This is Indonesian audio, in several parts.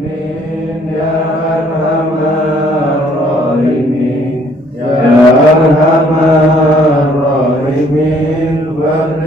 الراحمين يا أرحم الراحمين يا أرحم الراحمين فرج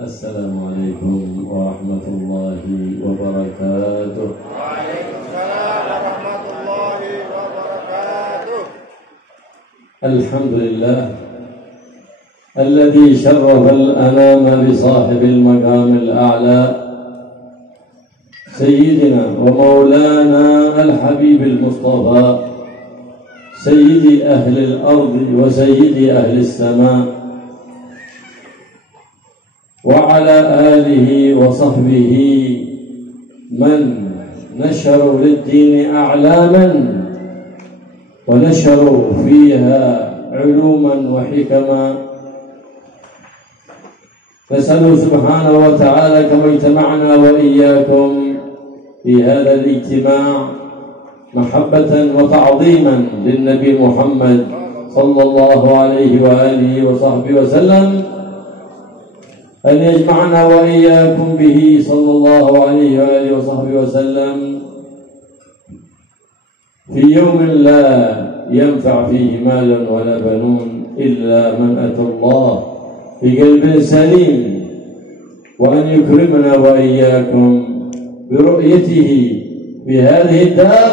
Assalamualaikum warahmatullahi wabarakatuh. Waalaikumsalam warahmatullahi wabarakatuh. Alhamdulillah alladhi sharrafa al-anama bi sahibil maqam al-a'la sayyidina wa maulana al-habib al-mustafa sayyidi ahli al-ardi wa sayyidi ahli as-sama' وعلى آله وصحبه من نشروا للدين أعلاما ونشروا فيها علوما وحكما نسأله سبحانه وتعالى كما اجتمعنا وإياكم في هذا الاجتماع محبة وتعظيما للنبي محمد صلى الله عليه وآله وصحبه وسلم أن يجمعنا وإياكم به صلى الله عليه وآله وصحبه وسلم في يوم لا ينفع فيه مال ولا بنون إلا من أتى الله بقلب سليم وأن يكرمنا وإياكم برؤيته في هذه الدار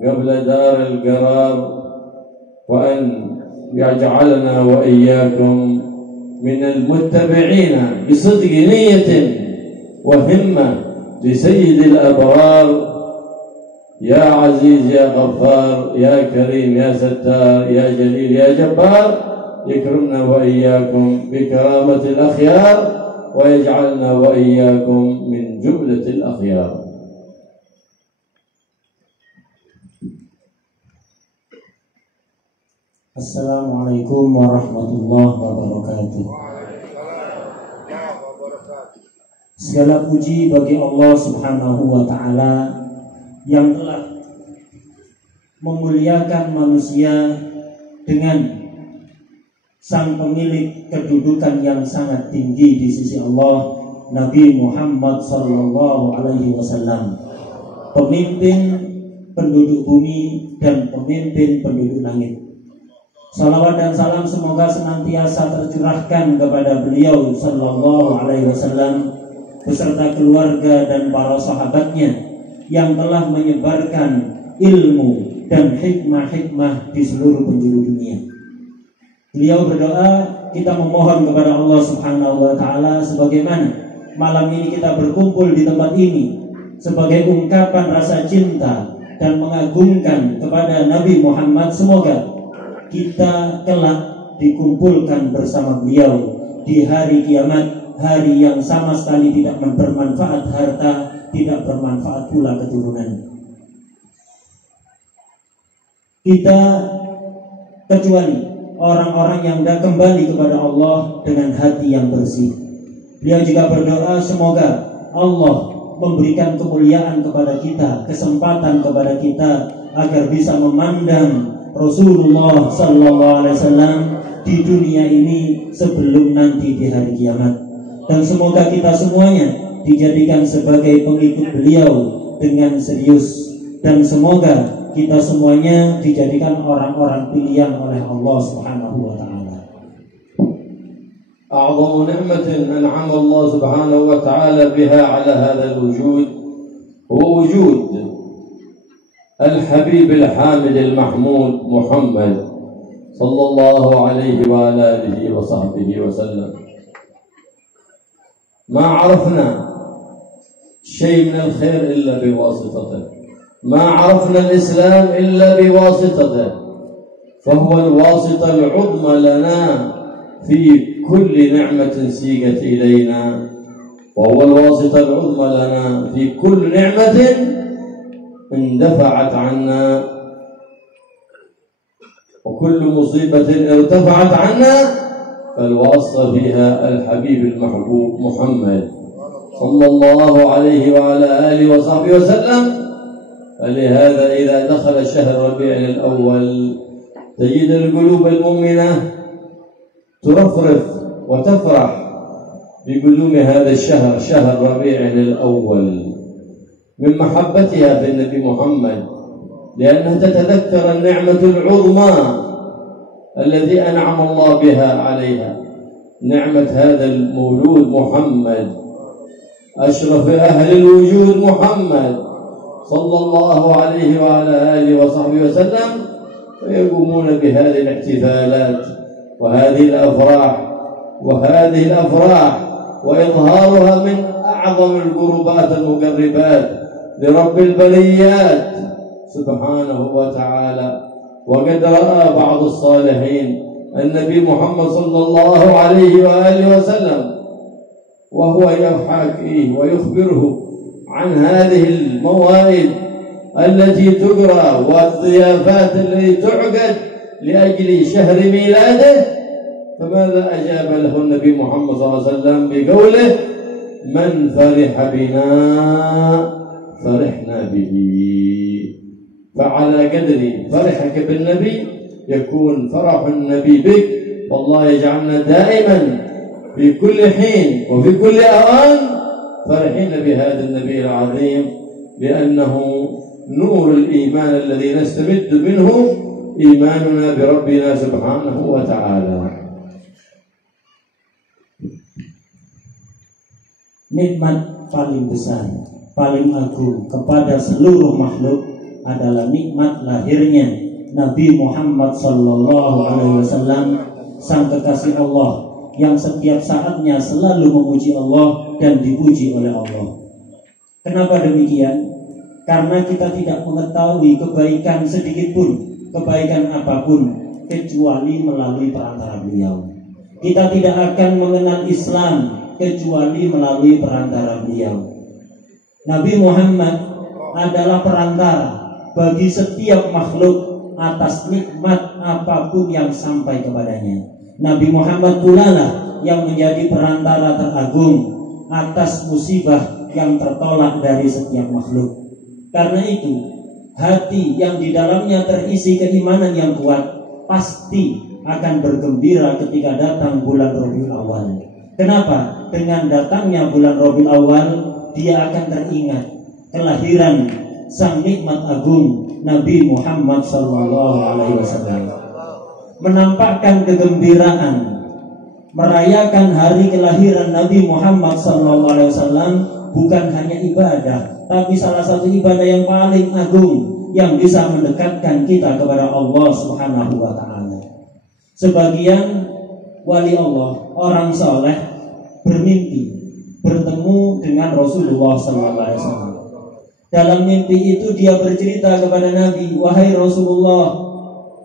قبل دار القرار وأن يجعلنا وإياكم من المتبعين بصدق نية وهمة لسيد الأبرار يا عزيز يا غفار يا كريم يا ستار يا جليل يا جبار يكرمنا وإياكم بكرامة الأخيار ويجعلنا وإياكم من جملة الأخيار. Assalamualaikum warahmatullahi wabarakatuh. Segala puji bagi Allah Subhanahu wa Ta'ala yang telah memuliakan manusia dengan sang pemilik kedudukan yang sangat tinggi di sisi Allah, Nabi Muhammad sallallahu alaihi wasallam, pemimpin penduduk bumi dan pemimpin penduduk langit. Salawat dan salam semoga senantiasa tercurahkan kepada beliau sallallahu alaihi wasallam beserta keluarga dan para sahabatnya yang telah menyebarkan ilmu dan hikmah-hikmah di seluruh penjuru dunia. Beliau berdoa, kita memohon kepada Allah Subhanahu wa Ta'ala sebagaimana malam ini kita berkumpul di tempat ini sebagai ungkapan rasa cinta dan mengagungkan kepada Nabi Muhammad. Semoga kita kelak dikumpulkan bersama beliau di hari kiamat, hari yang sama sekali tidak bermanfaat harta, tidak bermanfaat pula keturunan. Kita kecuali orang-orang yang sudah kembali kepada Allah dengan hati yang bersih. Beliau juga berdoa semoga Allah memberikan kemuliaan kepada kita, kesempatan kepada kita agar bisa memandang Rasulullah sallallahu alaihi wasallam di dunia ini sebelum nanti di hari kiamat. Dan semoga kita semuanya dijadikan sebagai pengikut beliau dengan serius, dan semoga kita semuanya dijadikan orang-orang pilihan oleh Allah Subhanahu wa taala. أعظم نعمة أنعم الله سبحانه وتعالى بها على هذا الوجود هو وجود الحبيب الحامد المحمود محمد صلى الله عليه وعلى آله وصحبه وسلم. ما عرفنا شيء من الخير إلا بواسطته، ما عرفنا الإسلام إلا بواسطته، فهو الواسطة العظمى لنا في كل نعمة سيقت إلينا، وهو الواسطة العظمى لنا في كل نعمة اندفعت عنا، وكل مصيبة ارتفعت عنا، فالواسطة فيها الحبيب المحبوب محمد صلى الله عليه وعلى آله وصحبه وسلم. فلهذا إذا دخل شهر ربيع الأول تجد القلوب المؤمنة ترفرف وتفرح بقدوم هذا الشهر، شهر ربيع الأول، من محبتها في النبي محمد، لأنها تتذكر النعمة العظمى التي أنعم الله بها عليها، نعمة هذا المولود محمد، أشرف أهل الوجود محمد صلى الله عليه وعلى آله وصحبه وسلم، فيقومون بهذه الاحتفالات وهذه الأفراح وإظهارها من أعظم القربات المقربات لرب البريات سبحانه وتعالى. وقد رأى بعض الصالحين النبي محمد صلى الله عليه وآله وسلم وهو يحاكيه ويخبره عن هذه الموائد التي تجرى والضيافات التي تعقد لأجل شهر ميلاده، فماذا أجاب له النبي محمد صلى الله عليه وسلم بقوله: من فرح بنا فرحنا به. فعلى قدر فرحك بالنبي يكون فرح النبي بك، والله يجعلنا دائما في كل حين وفي كل أوان فرحين بهذا النبي العظيم، لأنه نور الإيمان الذي نستمد منه إيماننا بربنا سبحانه وتعالى. Nikmat paling besar, paling agung kepada seluruh makhluk adalah nikmat lahirnya Nabi Muhammad sallallahu alaihi wasallam, sang kekasih Allah yang setiap saatnya selalu memuji Allah dan dipuji oleh Allah. Kenapa demikian? Karena kita tidak mengetahui kebaikan sedikit pun, kebaikan apapun, kecuali melalui perantara beliau. Kita tidak akan mengenal Islam kecuali melalui perantara beliau. Nabi Muhammad adalah perantara bagi setiap makhluk atas nikmat apapun yang sampai kepadanya. Nabi Muhammad pula lah yang menjadi perantara teragung atas musibah yang tertolak dari setiap makhluk. Karena itu, hati yang di dalamnya terisi keimanan yang kuat pasti akan bergembira ketika datang bulan Rabiul Awal. Kenapa? Dengan datangnya bulan Rabiul Awal, dia akan teringat kelahiran sang nikmat agung Nabi Muhammad SAW, menampakkan kegembiraan, merayakan hari kelahiran Nabi Muhammad SAW bukan hanya ibadah, tapi salah satu ibadah yang paling agung yang bisa mendekatkan kita kepada Allah Subhanahu wa taala. Sebagian wali Allah, orang soleh, bermimpi bertemu dengan Rasulullah SAW. Dalam mimpi itu dia bercerita kepada Nabi, "Wahai Rasulullah,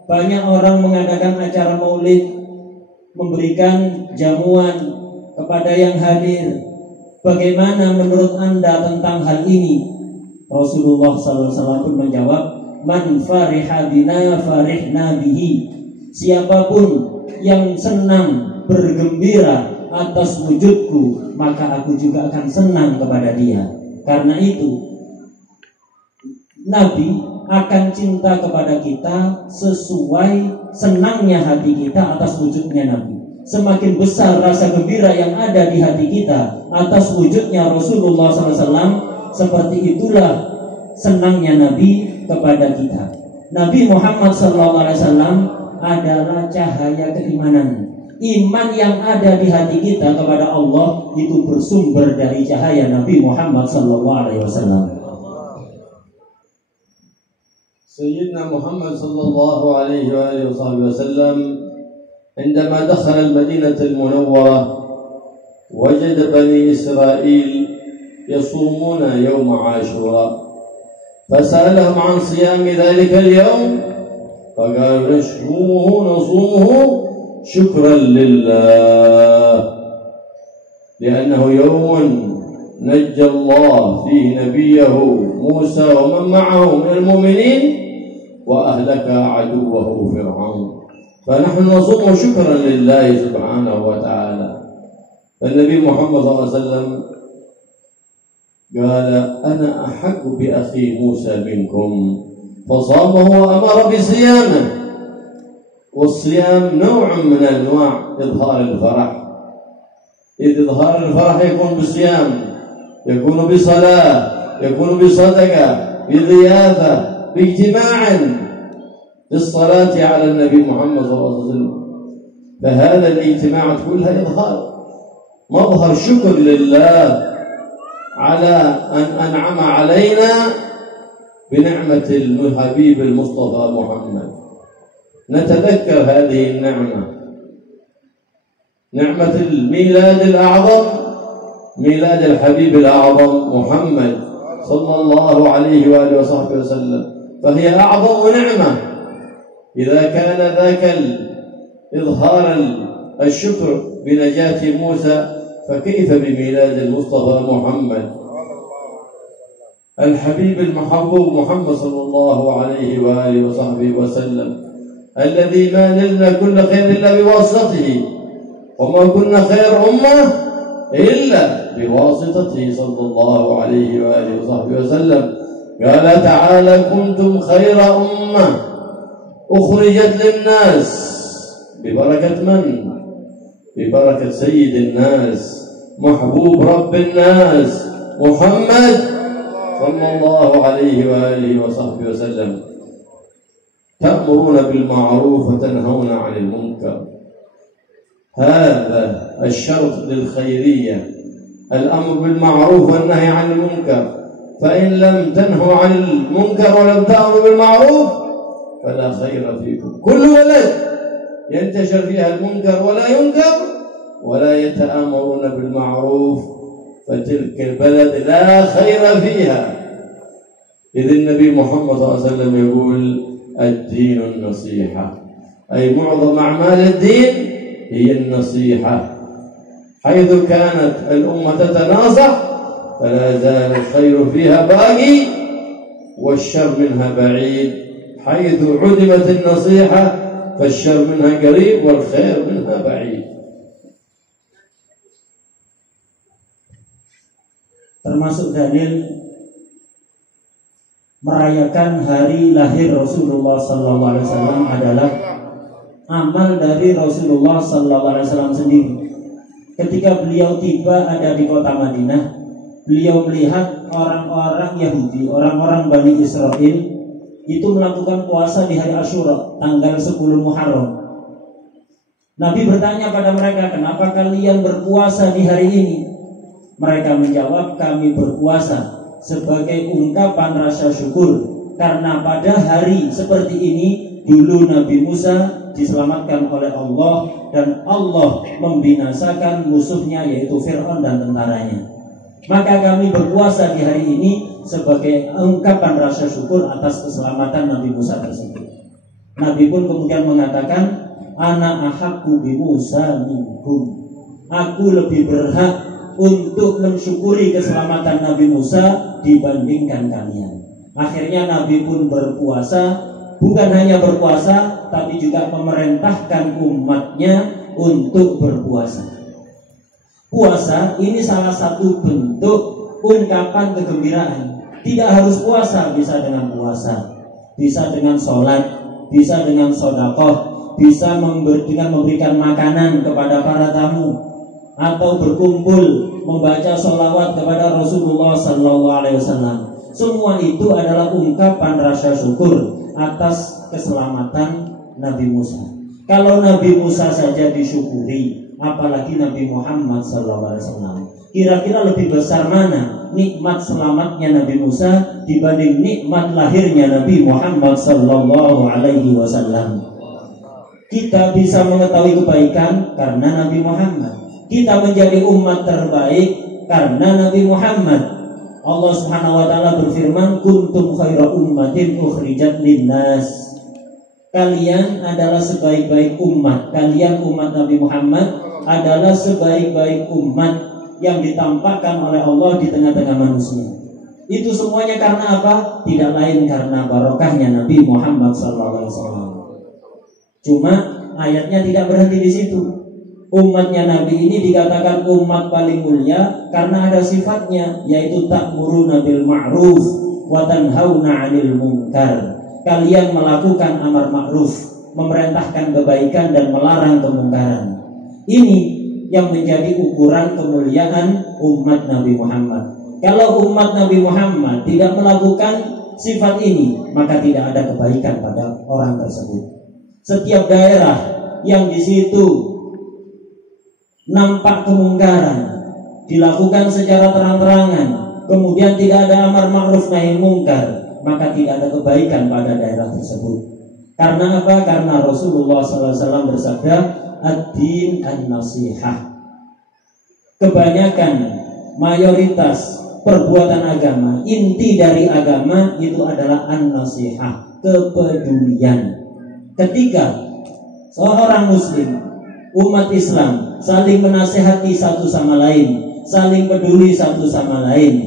banyak orang mengadakan acara maulid, memberikan jamuan kepada yang hadir. Bagaimana menurut Anda tentang hal ini?" Rasulullah SAW pun menjawab, "Man fariha bina farihna bihi." Siapapun yang senang bergembira atas wujudku, maka aku juga akan senang kepada dia. Karena itu Nabi akan cinta kepada kita sesuai senangnya hati kita atas wujudnya Nabi. Semakin besar rasa gembira yang ada di hati kita atas wujudnya Rasulullah SAW, seperti itulah senangnya Nabi kepada kita. Nabi Muhammad SAW adalah cahaya keimanan. Iman yang ada di hati kita kepada Allah itu bersumber dari cahaya Nabi Muhammad SAW. سيدنا محمد صلى الله عليه وآله وصحبه وسلم عندما دخل المدينة المنورة وجد بني إسرائيل يصومون يوم عاشوراء، فسألهم عن صيام ذلك اليوم فقالوا نصومه شكرا لله، لأنه يوم نجى الله فيه نبيه موسى ومن معه من المؤمنين وأهلك عدوه فرعون، فنحن نصوم شكرا لله سبحانه وتعالى. فالنبي محمد صلى الله عليه وسلم قال أنا أحق بأخي موسى منكم، فصامه وأمر بصيامه. والصيام نوع من أنواع إظهار الفرح، إذ إظهار الفرح يكون بصيام، يكون بصلاة، يكون بصدقة، بضيافة، باجتماع بالصلاة على النبي محمد صلى الله عليه وسلم. فهذا الاجتماعات كلها إظهار، مظهر شكر لله على أن أنعم علينا بنعمة الحبيب المصطفى محمد. نتذكر هذه النعمة، نعمة الميلاد الأعظم، ميلاد الحبيب الأعظم محمد صلى الله عليه وآله وصحبه وسلم، فهي أعظم نعمة. إذا كان ذاك إظهار الشكر بنجاة موسى، فكيف بميلاد المصطفى محمد الحبيب المحبوب محمد صلى الله عليه وآله وصحبه وسلم، الذي ما نلنا كل خير إلا بواسطته، وما كنا خير أمة إلا بواسطته صلى الله عليه وآله وصحبه وسلم. قال تعالى كنتم خير أمة أخرجت للناس، ببركة من؟ ببركة سيد الناس محبوب رب الناس محمد صلى الله عليه وآله وصحبه وسلم. تأمرون بالمعروف وتنهون عن المنكر، هذا الشرط للخيرية، الأمر بالمعروف والنهي عن المنكر. فإن لم تنهوا عن المنكر ولم تأمروا بالمعروف فلا خير فيكم. كل ولد ينتشر فيها المنكر ولا ينكر ولا يتآمرون بالمعروف، فتلك البلد لا خير فيها. إذ النبي محمد صلى الله عليه وسلم يقول الدين النصيحة، أي معظم أعمال الدين هي النصيحة. حيث كانت الأمة تتناصح فلا زال الخير فيها باقي والشر منها بعيد. حيث عدمت النصيحة فالشر منها قريب والخير منها بعيد. Termasuk dalil merayakan hari lahir Rasulullah SAW adalah amal dari Rasulullah SAW sendiri. Ketika beliau tiba ada di kota Madinah, beliau melihat orang-orang Yahudi, orang-orang Bani Israel itu melakukan puasa di hari Asyura, tanggal 10 Muharram. Nabi bertanya pada mereka, kenapa kalian berpuasa di hari ini? Mereka menjawab, kami berpuasa sebagai ungkapan rasa syukur, karena pada hari seperti ini dulu Nabi Musa diselamatkan oleh Allah dan Allah membinasakan musuhnya yaitu Fir'aun dan tentaranya. Maka kami berpuasa di hari ini sebagai ungkapan rasa syukur atas keselamatan Nabi Musa tersebut. Nabi pun kemudian mengatakan, ana ahaqqu bi Musa minkum, aku lebih berhak untuk mensyukuri keselamatan Nabi Musa dibandingkan kalian. Akhirnya Nabi pun berpuasa, bukan hanya berpuasa tapi juga memerintahkan umatnya untuk berpuasa. Puasa ini salah satu bentuk ungkapan kegembiraan. Tidak harus puasa, bisa dengan puasa. bisa dengan sholat, bisa dengan sedekah, bisa dengan memberikan makanan kepada para tamu, atau berkumpul membaca sholawat kepada Rasulullah SAW. Semua itu adalah ungkapan rasa syukur atas keselamatan Nabi Musa. Kalau Nabi Musa saja disyukuri, apalagi Nabi Muhammad SAW. Kira-kira lebih besar mana nikmat selamatnya Nabi Musa dibanding nikmat lahirnya Nabi Muhammad SAW? Kita bisa mengetahui kebaikan karena Nabi Muhammad. Kita menjadi umat terbaik karena Nabi Muhammad. Allah Subhanahu wa taala berfirman, "Kuntum khaira ummatin ukhrijat linnas." Kalian adalah sebaik-baik umat. Kalian umat Nabi Muhammad adalah sebaik-baik umat yang ditampakkan oleh Allah di tengah-tengah manusia. Itu semuanya karena apa? Tidak lain karena barokahnya Nabi Muhammad SAW. Cuma ayatnya tidak berhenti di situ. Umatnya Nabi ini dikatakan umat paling mulia karena ada sifatnya, yaitu ta'muruna bil ma'ruf wa tanhauna 'anil munkar. Kalian melakukan amar ma'ruf, memerintahkan kebaikan dan melarang kemungkaran. Ini yang menjadi ukuran kemuliaan umat Nabi Muhammad. Kalau umat Nabi Muhammad tidak melakukan sifat ini, maka tidak ada kebaikan pada orang tersebut. Setiap daerah yang di situ nampak kemungkaran dilakukan secara terang-terangan, kemudian tidak ada amar ma'ruf nahi mungkar, maka tidak ada kebaikan pada daerah tersebut. Karena apa? Karena Rasulullah SAW bersabda, ad-din an-nasihah. Kebanyakan, mayoritas perbuatan agama, inti dari agama itu adalah an-nasihah, kepedulian. Ketika seorang muslim, umat Islam saling menasihati satu sama lain, saling peduli satu sama lain,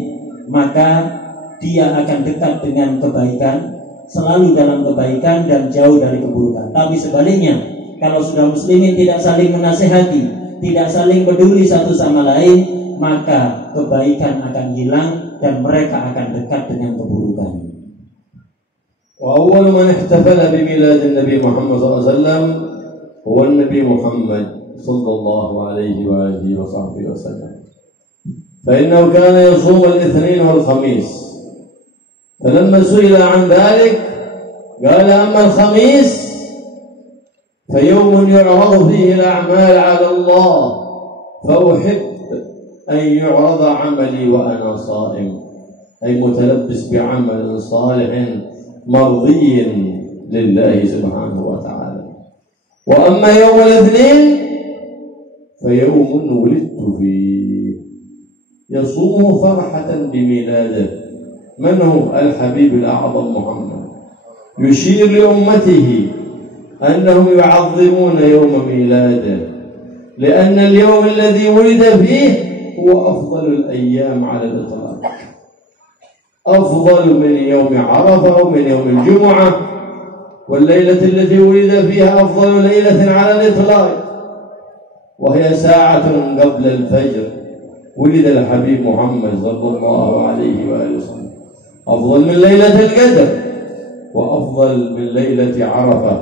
maka dia akan dekat dengan kebaikan, selalu dalam kebaikan dan jauh dari keburukan. Tapi sebaliknya, kalau sudah muslimin tidak saling menasihati, tidak saling peduli satu sama lain, maka kebaikan akan hilang dan mereka akan dekat dengan keburukan. وأول من احتفل بميلاد النبي محمد صلى الله عليه وسلم هو النبي محمد صلى الله عليه وآله وصحبه وسلم، فإنه كان يصوم الاثنين والخميس، فلما سئل عن ذلك قال: أما الخميس فيوم يعرض فيه الأعمال على الله، فأحب أن يعرض عملي وأنا صائم، أي متلبس بعمل صالح مرضي لله سبحانه وتعالى. وأما يوم الاثنين فيوم ولدت فيه، يصوم فرحة بميلاده. من هو؟ الحبيب الأعظم محمد، يشير لأمته أنهم يعظمون يوم ميلاده، لأن اليوم الذي ولد فيه هو أفضل الأيام على الإطلاق، أفضل من يوم عرفة ومن يوم الجمعة، والليلة التي ولد فيها أفضل ليلة على الإطلاق، وهي ساعة قبل الفجر ولد الحبيب محمد صلى الله عليه وآله وسلم، أفضل من ليلة القدر وأفضل من ليلة عرفة،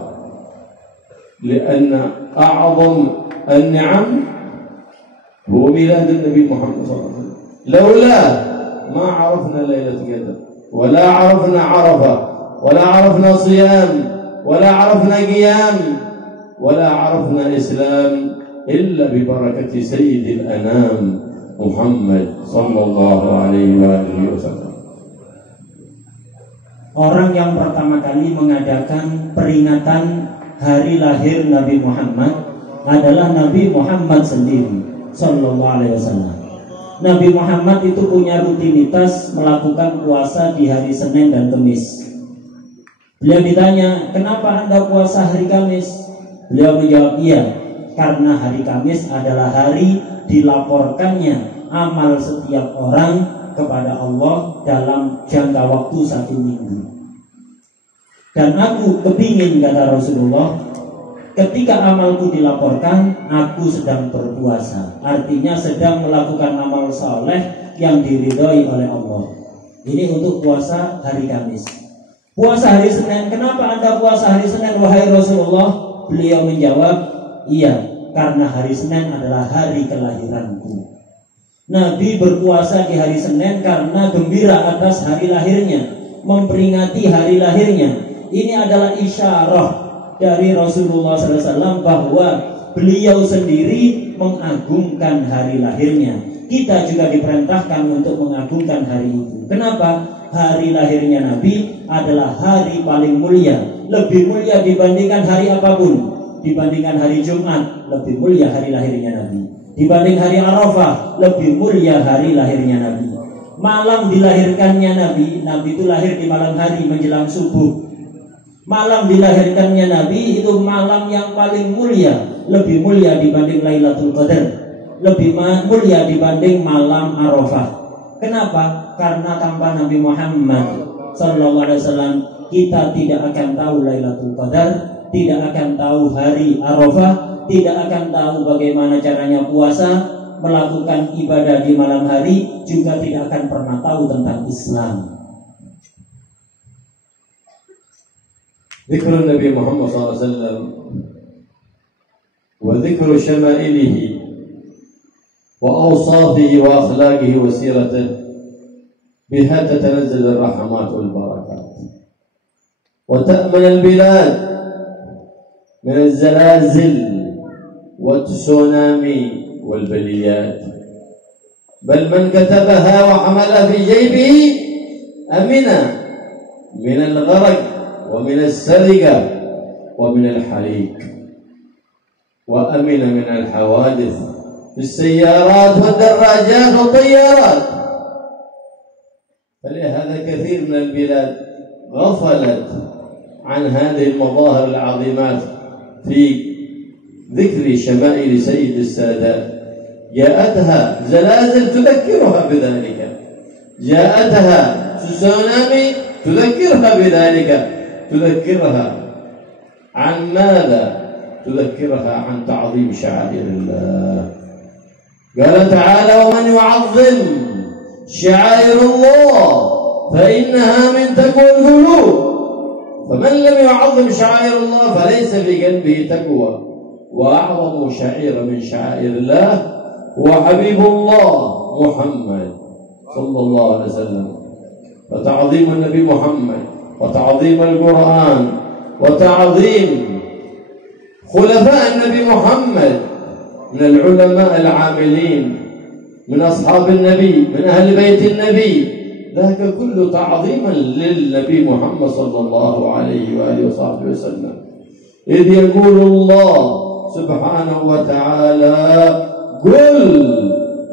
لأن أعظم النعم هو ميلاد النبي محمد صلى الله عليه وسلم. لولاه ما عرفنا ليلة قدر، ولا عرفنا عرفة، ولا عرفنا صيام، ولا عرفنا قيام، ولا عرفنا إسلام إلا ببركة سيد الأنام محمد صلى الله عليه وآله وسلم. Orang yang pertama kali mengadakan peringatan hari lahir Nabi Muhammad adalah Nabi Muhammad sendiri, Sallallahu Alaihi Wasallam. Nabi Muhammad itu punya rutinitas melakukan puasa di hari Senin dan Kamis. Beliau ditanya, kenapa Anda puasa hari Kamis? Beliau menjawab, iya, karena hari Kamis adalah hari dilaporkannya amal setiap orang kepada Allah dalam jangka waktu 1 minggu. Dan aku kepingin, kata Rasulullah, ketika amalku dilaporkan, aku sedang berpuasa. Artinya sedang melakukan amal saleh yang diridhoi oleh Allah. Ini untuk puasa hari Kamis. Puasa hari Senin, kenapa Anda puasa hari Senin wahai Rasulullah? Beliau menjawab, iya, karena hari Senin adalah hari kelahiranku. Nabi berpuasa di hari Senin karena gembira atas hari lahirnya, memperingati hari lahirnya. Ini adalah isyarah dari Rasulullah SAW bahwa beliau sendiri mengagungkan hari lahirnya. Kita juga diperintahkan untuk mengagungkan hari itu. Kenapa? Hari lahirnya Nabi adalah hari paling mulia, lebih mulia dibandingkan hari apapun. Dibandingkan hari Jumat, lebih mulia hari lahirnya Nabi. Dibanding hari Arafah, lebih mulia hari lahirnya Nabi. Malam dilahirkannya Nabi, Nabi itu lahir di malam hari menjelang subuh. Malam dilahirkannya Nabi itu malam yang paling mulia, lebih mulia dibanding Lailatul Qadar, lebih mulia dibanding malam Arafah. Kenapa? Karena tanpa Nabi Muhammad SAW kita tidak akan tahu Lailatul Qadar, tidak akan tahu hari Arafah, tidak akan tahu bagaimana caranya puasa, melakukan ibadah di malam hari, juga tidak akan pernah tahu tentang Islam. ذكر النبي محمد صلى الله عليه وسلم وذكر شمائله وأوصافه وأخلاقه وسيرته بها تتنزل الرحمات والبركات وتأمن البلاد من الزلازل والتسونامي والبليات، بل من كتبها وحملها في جيبه أمن من الغرق ومن السرقة ومن الحريق، وأمن من الحوادث في السيارات والدراجات والطيارات. فلهذا كثير من البلاد غفلت عن هذه المظاهر العظيمات في ذكر شمائل سيد السادات. جاءتها زلازل تذكرها بذلك، جاءتها تسونامي تذكرها بذلك. تذكرها عن ماذا؟ تذكرها عن تعظيم شعائر الله. قال تعالى: ومن يعظم شعائر الله فإنها من تقوى القلوب. فمن لم يعظم شعائر الله فليس في قلبه تقوى. وأعظم شعير من شعائر الله هو حبيب الله محمد صلى الله عليه وسلم. فتعظيم النبي محمد وتعظيم القرآن وتعظيم خلفاء النبي محمد من العلماء العاملين، من أصحاب النبي، من أهل بيت النبي، ذاك كله تعظيما للنبي محمد صلى الله عليه وآله وصحبه وسلم. إذ يقول الله سبحانه وتعالى: قل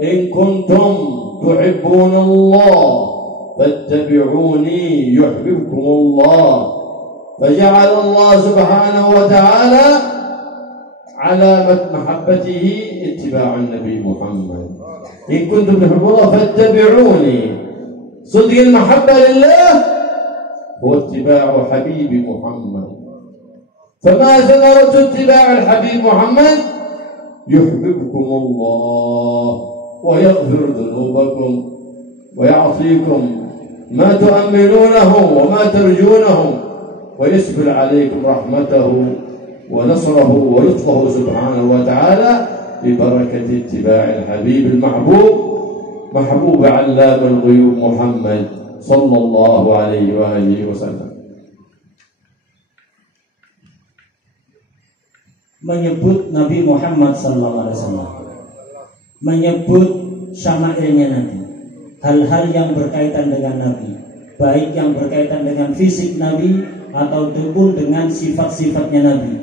إن كنتم تحبون الله فاتبعوني يحببكم الله. فجعل الله سبحانه وتعالى علامة محبته اتباع النبي محمد. إن كنتم تحبون الله فاتبعوني. صدق المحبة لله هو اتباع حبيب محمد. فما ثمرة اتباع الحبيب محمد؟ يحببكم الله ويغفر ذنوبكم ويعطيكم ما تؤمنونه وما ترجونه، ويسبل عليكم رحمته ونصره ولطفه سبحانه وتعالى ببركة اتباع الحبيب المحبوب، محبوب علام الغيوب محمد صلى الله عليه وآله وسلم. Menyebut Nabi Muhammad SAW, menyebut syama'ilnya Nabi, hal-hal yang berkaitan dengan Nabi, baik yang berkaitan dengan fisik Nabi ataupun dengan sifat-sifatnya Nabi,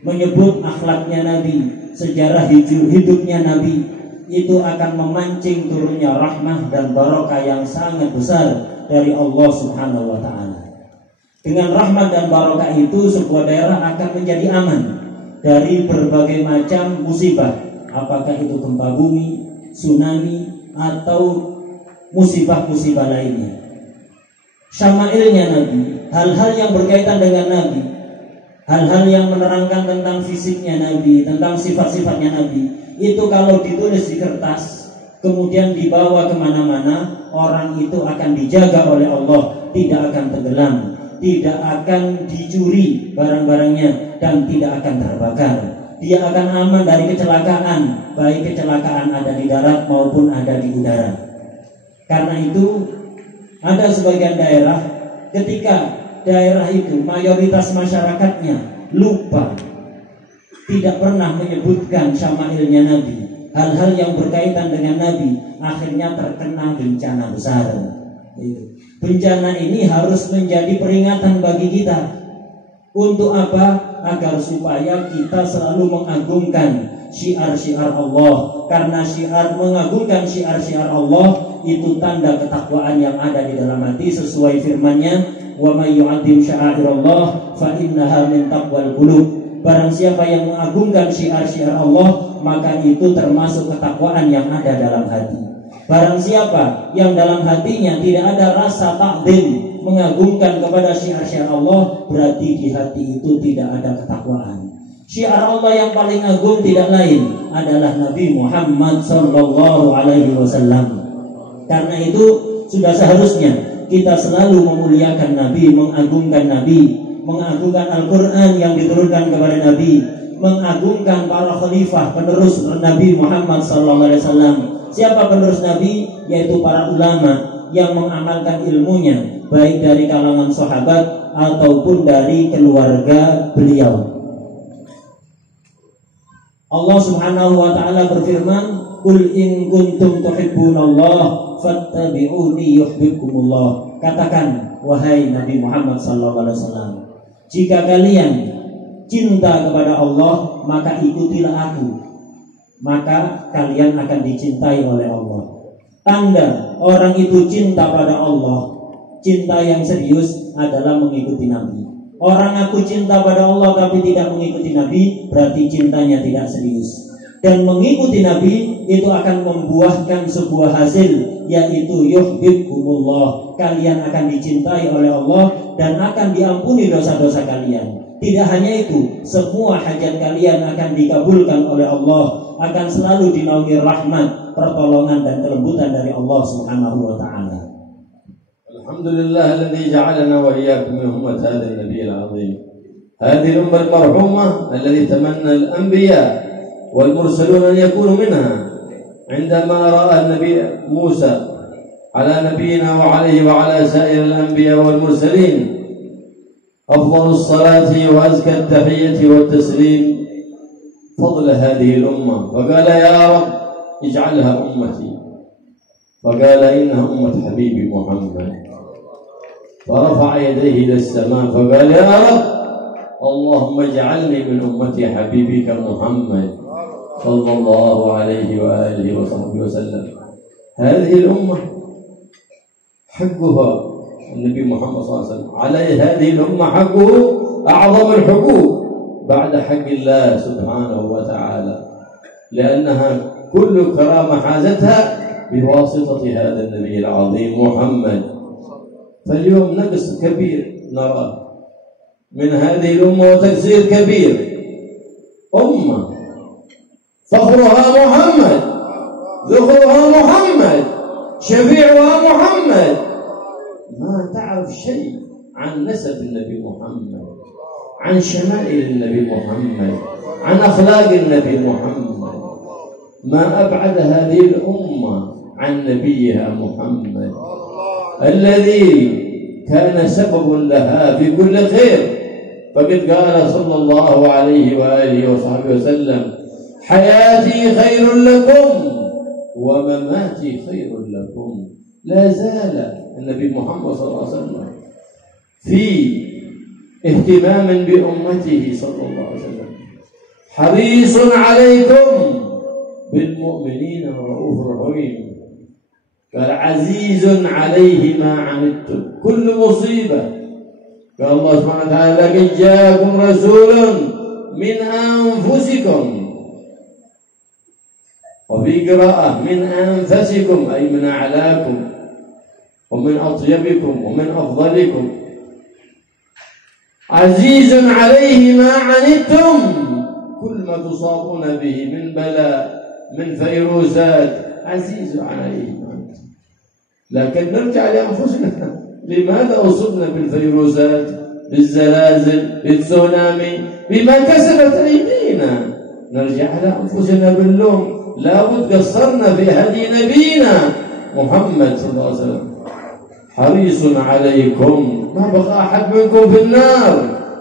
menyebut akhlaknya Nabi, sejarah hidupnya Nabi, itu akan memancing turunnya rahmah dan barokah yang sangat besar dari Allah Subhanahu wa Ta'ala. Dengan rahmat dan barokah itu, sebuah daerah akan menjadi aman dari berbagai macam musibah, apakah itu gempa bumi, tsunami, atau musibah-musibah lainnya. Syama'ilnya Nabi, hal-hal yang berkaitan dengan Nabi, hal-hal yang menerangkan tentang fisiknya Nabi, tentang sifat-sifatnya Nabi, itu kalau ditulis di kertas, kemudian dibawa kemana-mana, orang itu akan dijaga oleh Allah, tidak akan tenggelam, tidak akan dicuri barang-barangnya dan tidak akan terbakar. Dia akan aman dari kecelakaan, baik kecelakaan ada di darat maupun ada di udara. Karena itu ada sebagian daerah, ketika daerah itu mayoritas masyarakatnya lupa, tidak pernah menyebutkan syama'ilnya Nabi, hal-hal yang berkaitan dengan Nabi, akhirnya terkena bencana besar. Bencana ini harus menjadi peringatan bagi kita. Untuk apa? Agar supaya kita selalu mengagungkan syiar-syiar Allah. Karena mengagungkan syiar-syiar Allah itu tanda ketakwaan yang ada di dalam hati, sesuai firman-Nya, wa may yu'azzim sya'airallah fa innaha min taqwal qulub. Barang siapa yang mengagungkan syiar-syiar Allah, maka itu termasuk ketakwaan yang ada dalam hati. Barang siapa yang dalam hatinya tidak ada rasa takdim, mengagungkan kepada syiar-syiar Allah, berarti di hati itu tidak ada ketakwaan. Syiar Allah yang paling agung tidak lain adalah Nabi Muhammad sallallahu alaihi wasallam. Karena itu sudah seharusnya kita selalu memuliakan Nabi, mengagungkan Nabi, mengagungkan Al-Quran yang diturunkan kepada Nabi, mengagungkan para khalifah penerus Nabi Muhammad sallallahu alaihi wasallam. Siapa penerus Nabi? Yaitu para ulama yang mengamalkan ilmunya, baik dari kalangan sahabat ataupun dari keluarga beliau. Allah Subhanahu wa taala berfirman, "Qul in kuntum tuhibbunallah fattabi'uni yuhibbukumullah." Katakan, wahai Nabi Muhammad sallallahu alaihi wasallam, jika kalian cinta kepada Allah, maka ikutilah aku, maka kalian akan dicintai oleh Allah. Tanda orang itu cinta pada Allah, cinta yang serius adalah mengikuti Nabi. Orang aku cinta pada Allah tapi tidak mengikuti Nabi, berarti cintanya tidak serius. Dan mengikuti Nabi itu akan membuahkan sebuah hasil, yaitu yuhibbukumullah. Kalian akan dicintai oleh Allah dan akan diampuni dosa-dosa kalian. Tidak hanya itu, semua hajat kalian akan dikabulkan oleh Allah, akan selalu dinaungi rahmat, pertolongan dan kelembutan dari Allah Subhanahu wa taala. Alhamdulillah alladzi ja'alana wa iyyakum min ummati hadzal nabiyil 'azim. Hadhihi al-ummah al-marhumah allati tamanna al-anbiya wal mursalun an yakunu minha. عندما رأى النبي موسى على نبينا وعليه وعلى سائر الأنبياء والمرسلين أفضل الصلاة وأزكى التحية والتسليم فضل هذه الأمة، فقال يا رب اجعلها أمتي، فقال إنها أمة حبيبي محمد، فرفع يديه إلى السماء فقال يا رب اللهم اجعلني من أمة حبيبك محمد صلى الله عليه وآله وصحبه وسلم. هذه الأمة حقها النبي محمد صلى الله عليه وسلم، عليه هذه الأمة حقه أعظم الحقوق بعد حق الله سبحانه وتعالى، لأنها كل كرامة حازتها بواسطة هذا النبي العظيم محمد. فاليوم نقص كبير نراه من هذه الأمة وتقصير كبير. أمة فخرها محمد، ذخرها محمد، شفيعها محمد، ما تعرف شيء عن نسب النبي محمد، عن شمائل النبي محمد، عن أخلاق النبي محمد. ما أبعد هذه الأمة عن نبيها محمد الذي كان سبب لها في كل خير. فقد قال صلى الله عليه وآله وصحبه وسلم حياتي خير لكم ومماتي خير لكم. لا زال النبي محمد صلى الله عليه وسلم في اهتمام بأمته صلى الله عليه وسلم، حريص عليكم بالمؤمنين رؤوف رحيم. قال عزيز عليه ما عنتم كل مصيبة. قال الله سبحانه وتعالى لقد جاءكم رسول من أنفسكم، وفي قراءة من أنفسكم أي من أعلاكم ومن أطيبكم ومن أفضلكم. عزيز عليه ما عنتم، كل ما تصابون به من بلاء من فيروسات عزيز عليه. لكن نرجع لأنفسنا، لماذا أصبنا بالفيروسات، بالزلازل، بالتسونامي؟ بما كسبت أيدينا. نرجع على أنفسنا باللوم، لابد قصرنا في هدي نبينا محمد صلى الله عليه وسلم. حريص عليكم، ما بقى أحد منكم في النار،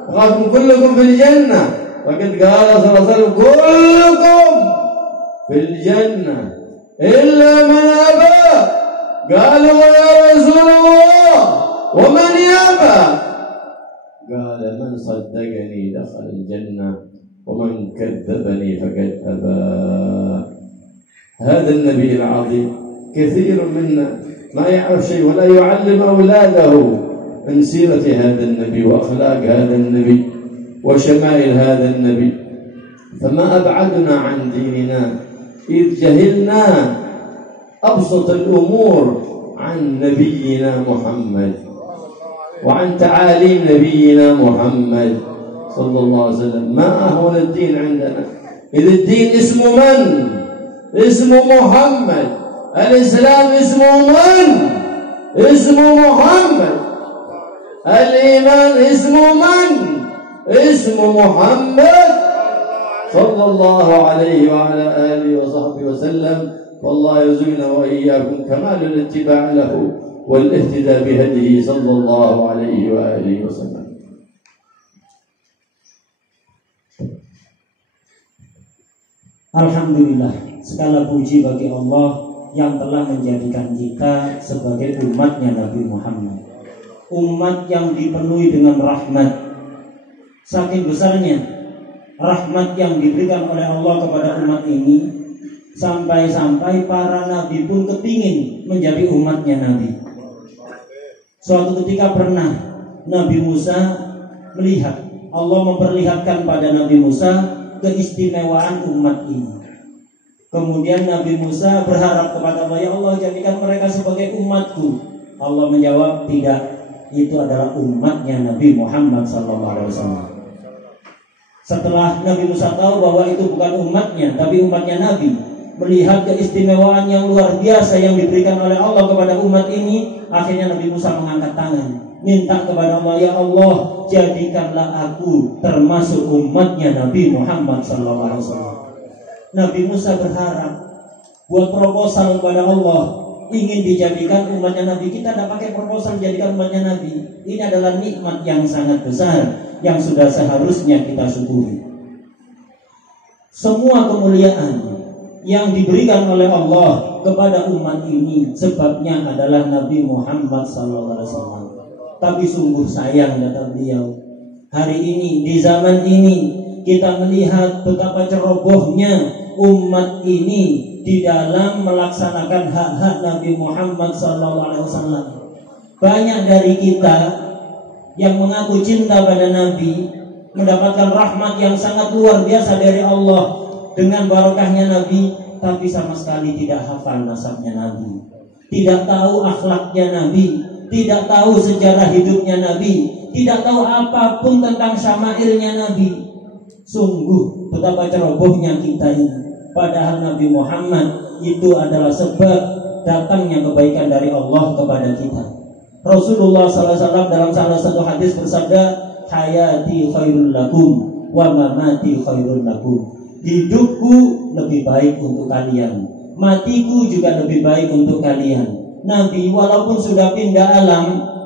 بقاكم كلكم في الجنة. وقد قال صلى الله عليه وسلم كلكم في الجنة إلا من أبى. قالوا يا رسول الله ومن يأبى؟ قال من صدقني دخل الجنة ومن كذبني فقد أبى. هذا النبي العظيم كثير منا ما يعرف شيء ولا يعلم أولاده من سيرة هذا النبي وأخلاق هذا النبي وشمائل هذا النبي. فما أبعدنا عن ديننا إذ جهلنا أبسط الأمور عن نبينا محمد وعن تعاليم نبينا محمد صلى الله عليه وسلم. ما أهون الدين عندنا؟ إذا الدين اسمه من؟ اسمه محمد. الإسلام اسمه من؟ اسمه محمد. الإيمان اسمه من؟ اسمه محمد صلى الله عليه وعلى آله وصحبه وسلم. والله يرزقنا وإياكم كمال الاتباع له والاهتداء بهديه صلى الله عليه وآله وسلم. Alhamdulillah, segala puji bagi Allah yang telah menjadikan kita sebagai umatnya Nabi Muhammad, umat yang dipenuhi dengan rahmat. Saking besarnya rahmat yang diberikan oleh Allah kepada umat ini, sampai-sampai para nabi pun kepingin menjadi umatnya Nabi. Suatu ketika pernah Nabi Musa melihat Allah memperlihatkan pada Nabi Musa keistimewaan umat ini. Kemudian Nabi Musa berharap kepada Allah, ya Allah jadikan mereka sebagai umatku. Allah menjawab, tidak, itu adalah umatnya Nabi Muhammad SAW. Setelah Nabi Musa tahu bahwa itu bukan umatnya tapi umatnya Nabi, melihat keistimewaan yang luar biasa yang diberikan oleh Allah kepada umat ini, akhirnya Nabi Musa mengangkat tangan, minta kepada Allah, ya Allah jadikanlah aku termasuk umatnya Nabi Muhammad SAW. Nabi Musa berharap, buat proposal kepada Allah, ingin dijadikan umatnya Nabi. Kita tidak pakai proposal jadikan umatnya Nabi. Ini adalah nikmat yang sangat besar yang sudah seharusnya kita syukuri. Semua kemuliaan yang diberikan oleh Allah kepada umat ini sebabnya adalah Nabi Muhammad SAW. Tapi sungguh sayang, kata beliau, hari ini di zaman ini kita melihat betapa cerobohnya umat ini di dalam melaksanakan hak-hak Nabi Muhammad SAW. Banyak dari kita yang mengaku cinta pada Nabi, mendapatkan rahmat yang sangat luar biasa dari Allah dengan barokahnya Nabi, tapi sama sekali tidak hafal nasabnya Nabi, tidak tahu akhlaknya Nabi, tidak tahu sejarah hidupnya Nabi, tidak tahu apapun tentang syama'ilnya Nabi. Sungguh betapa cerobohnya kita ini. Padahal Nabi Muhammad itu adalah sebab datangnya kebaikan dari Allah kepada kita. Rasulullah SAW dalam salah satu hadis bersabda, hayati khairul lakum wa mamati khairul lakum. Hidupku lebih baik untuk kalian, matiku juga lebih baik untuk kalian. Nabi walaupun sudah pindah alam,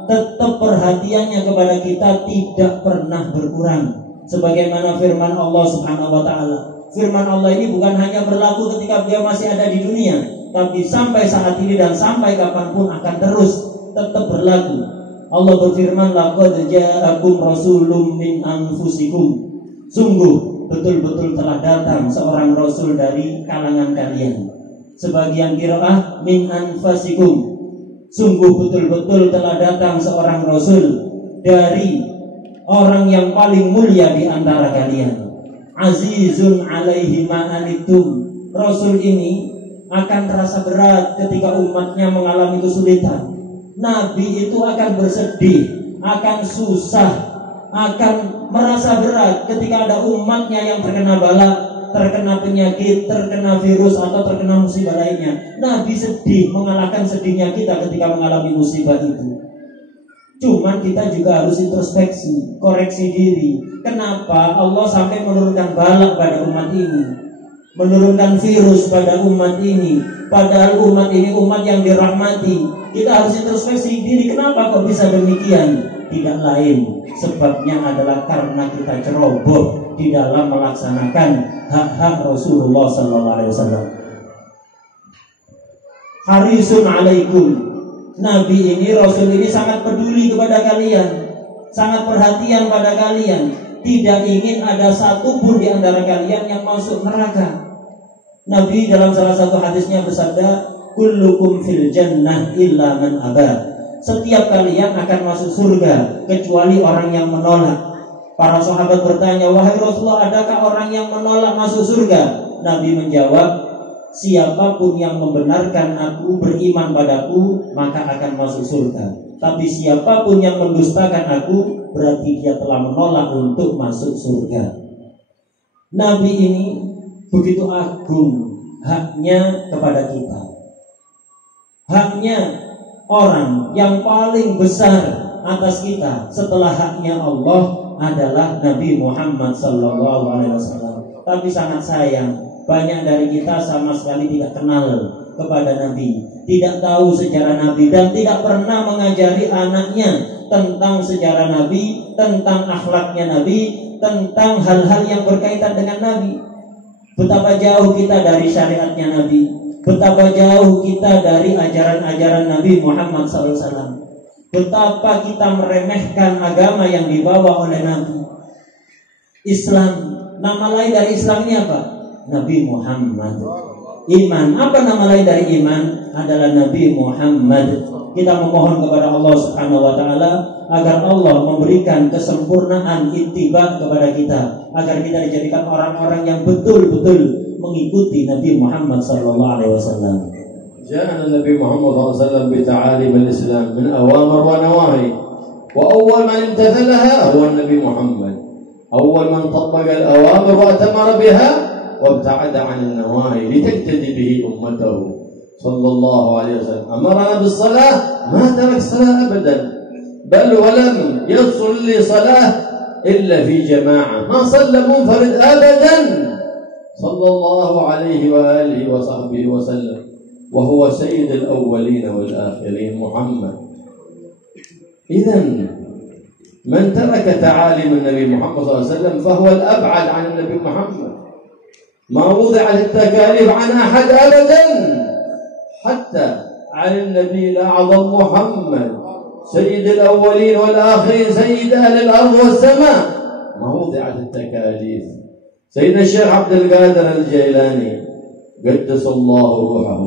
tetap perhatiannya kepada kita tidak pernah berkurang. Sebagaimana firman Allah Subhanahu wa ta'ala. Firman Allah ini bukan hanya berlaku ketika beliau masih ada di dunia, tapi sampai saat ini dan sampai kapanpun akan terus tetap berlaku. Allah berfirman, laqad ja'akum rasulun min anfusikum. Sungguh betul-betul telah datang seorang rasul dari kalangan kalian. Sebagian qiraah min anfusikum. Sungguh betul-betul telah datang seorang rasul dari orang yang paling mulia di antara kalian. Azizun alaihi ma'anitum. Rasul ini akan terasa berat ketika umatnya mengalami kesulitan. Nabi itu akan bersedih, akan susah, akan merasa berat ketika ada umatnya yang terkena bala, terkena penyakit, terkena virus atau terkena musibah lainnya. Nabi sedih, mengalahkan sedihnya kita ketika mengalami musibah itu. Cuman kita juga harus introspeksi, koreksi diri. Kenapa Allah sampai menurunkan bala pada umat ini, menurunkan virus pada umat ini, padahal umat ini umat yang dirahmati. Kita harus introspeksi diri, kenapa kok bisa demikian? Tidak lain sebabnya adalah karena kita ceroboh di dalam melaksanakan hak-hak Rasulullah SAW. Harisun alaikum, Nabi ini, Rasul ini sangat peduli kepada kalian, sangat perhatian pada kalian, tidak ingin ada satupun di antara kalian yang masuk neraka. Nabi dalam salah satu hadisnya bersabda, kullukum fil jannah illa man aba. Setiap kalian akan masuk surga kecuali orang yang menolak. Para sahabat bertanya, wahai Rasulullah, adakah orang yang menolak masuk surga? Nabi menjawab, siapapun yang membenarkan aku, beriman padaku, maka akan masuk surga. Tapi siapapun yang mendustakan aku, berarti dia telah menolak untuk masuk surga. Nabi ini begitu agung haknya kepada kita. Haknya orang yang paling besar atas kita setelah haknya Allah adalah Nabi Muhammad SAW. Tapi sangat sayang, banyak dari kita sama sekali tidak kenal kepada Nabi, tidak tahu sejarah Nabi, dan tidak pernah mengajari anaknya tentang sejarah Nabi, tentang akhlaknya Nabi, tentang hal-hal yang berkaitan dengan Nabi. Betapa jauh kita dari syariatnya Nabi, betapa jauh kita dari ajaran-ajaran Nabi Muhammad SAW. Betapa kita meremehkan agama yang dibawa oleh Nabi. Islam, nama lain dari Islam ini apa? Nabi Muhammad. Iman, apa nama lain dari iman? Adalah Nabi Muhammad. Kita memohon kepada Allah Subhanahu wa Ta'ala agar Allah memberikan kesempurnaan ittiba kepada kita, agar kita dijadikan orang-orang yang betul-betul mengikuti Nabi Muhammad sallallahu alaihi wasallam. جاءنا النبي محمد صلى الله عليه وسلم بتعاليم الإسلام من أوامر ونواهي، وأول من امتثلها هو النبي محمد، أول من طبق الأوامر وأتمر بها وابتعد عن النواهي لتقتدي به أمته صلى الله عليه وسلم. أمرنا بالصلاة، ما ترك صلاة أبدا، بل ولم يصلي صلاة إلا في جماعة، ما صلى منفرد أبدا صلى الله عليه وآله وصحبه وسلم، وهو سيد الأولين والآخرين محمد. إذن من ترك تعاليم النبي محمد صلى الله عليه وسلم فهو الأبعد عن النبي محمد. ما وضعت التكاليف عن أحد أبدا حتى عن النبي الأعظم محمد سيد الأولين والآخرين سيد أهل الأرض والسماء، ما وضعت التكاليف. سيدنا الشيخ عبد القادر الجيلاني قدس الله روحه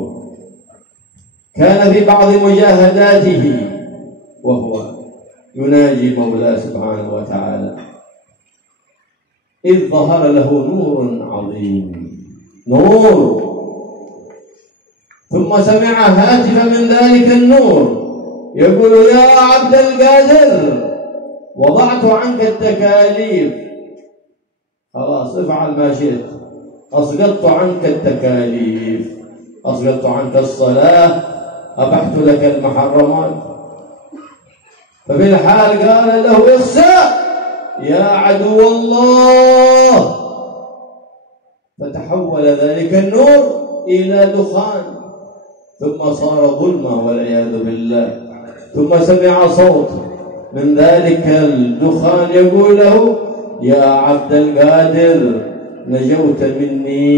كان في بعض مجاهداته وهو يناجي مولاه سبحانه وتعالى إذ ظهر له نور عظيم، نور، ثم سمع هاتفا من ذلك النور يقول يا عبد القادر وضعت عنك التكاليف، خلاص افعل ما شئت، أسقطت عنك التكاليف، أسقطت عنك الصلاة، أبحت لك المحرمات. ففي الحال قال له اخسأ يا عدو الله، فتحول ذلك النور إلى دخان، ثم صار ظلمة والعياذ بالله. ثم سمع صوت من ذلك الدخان يقول له يا عبد القادر نجوت مني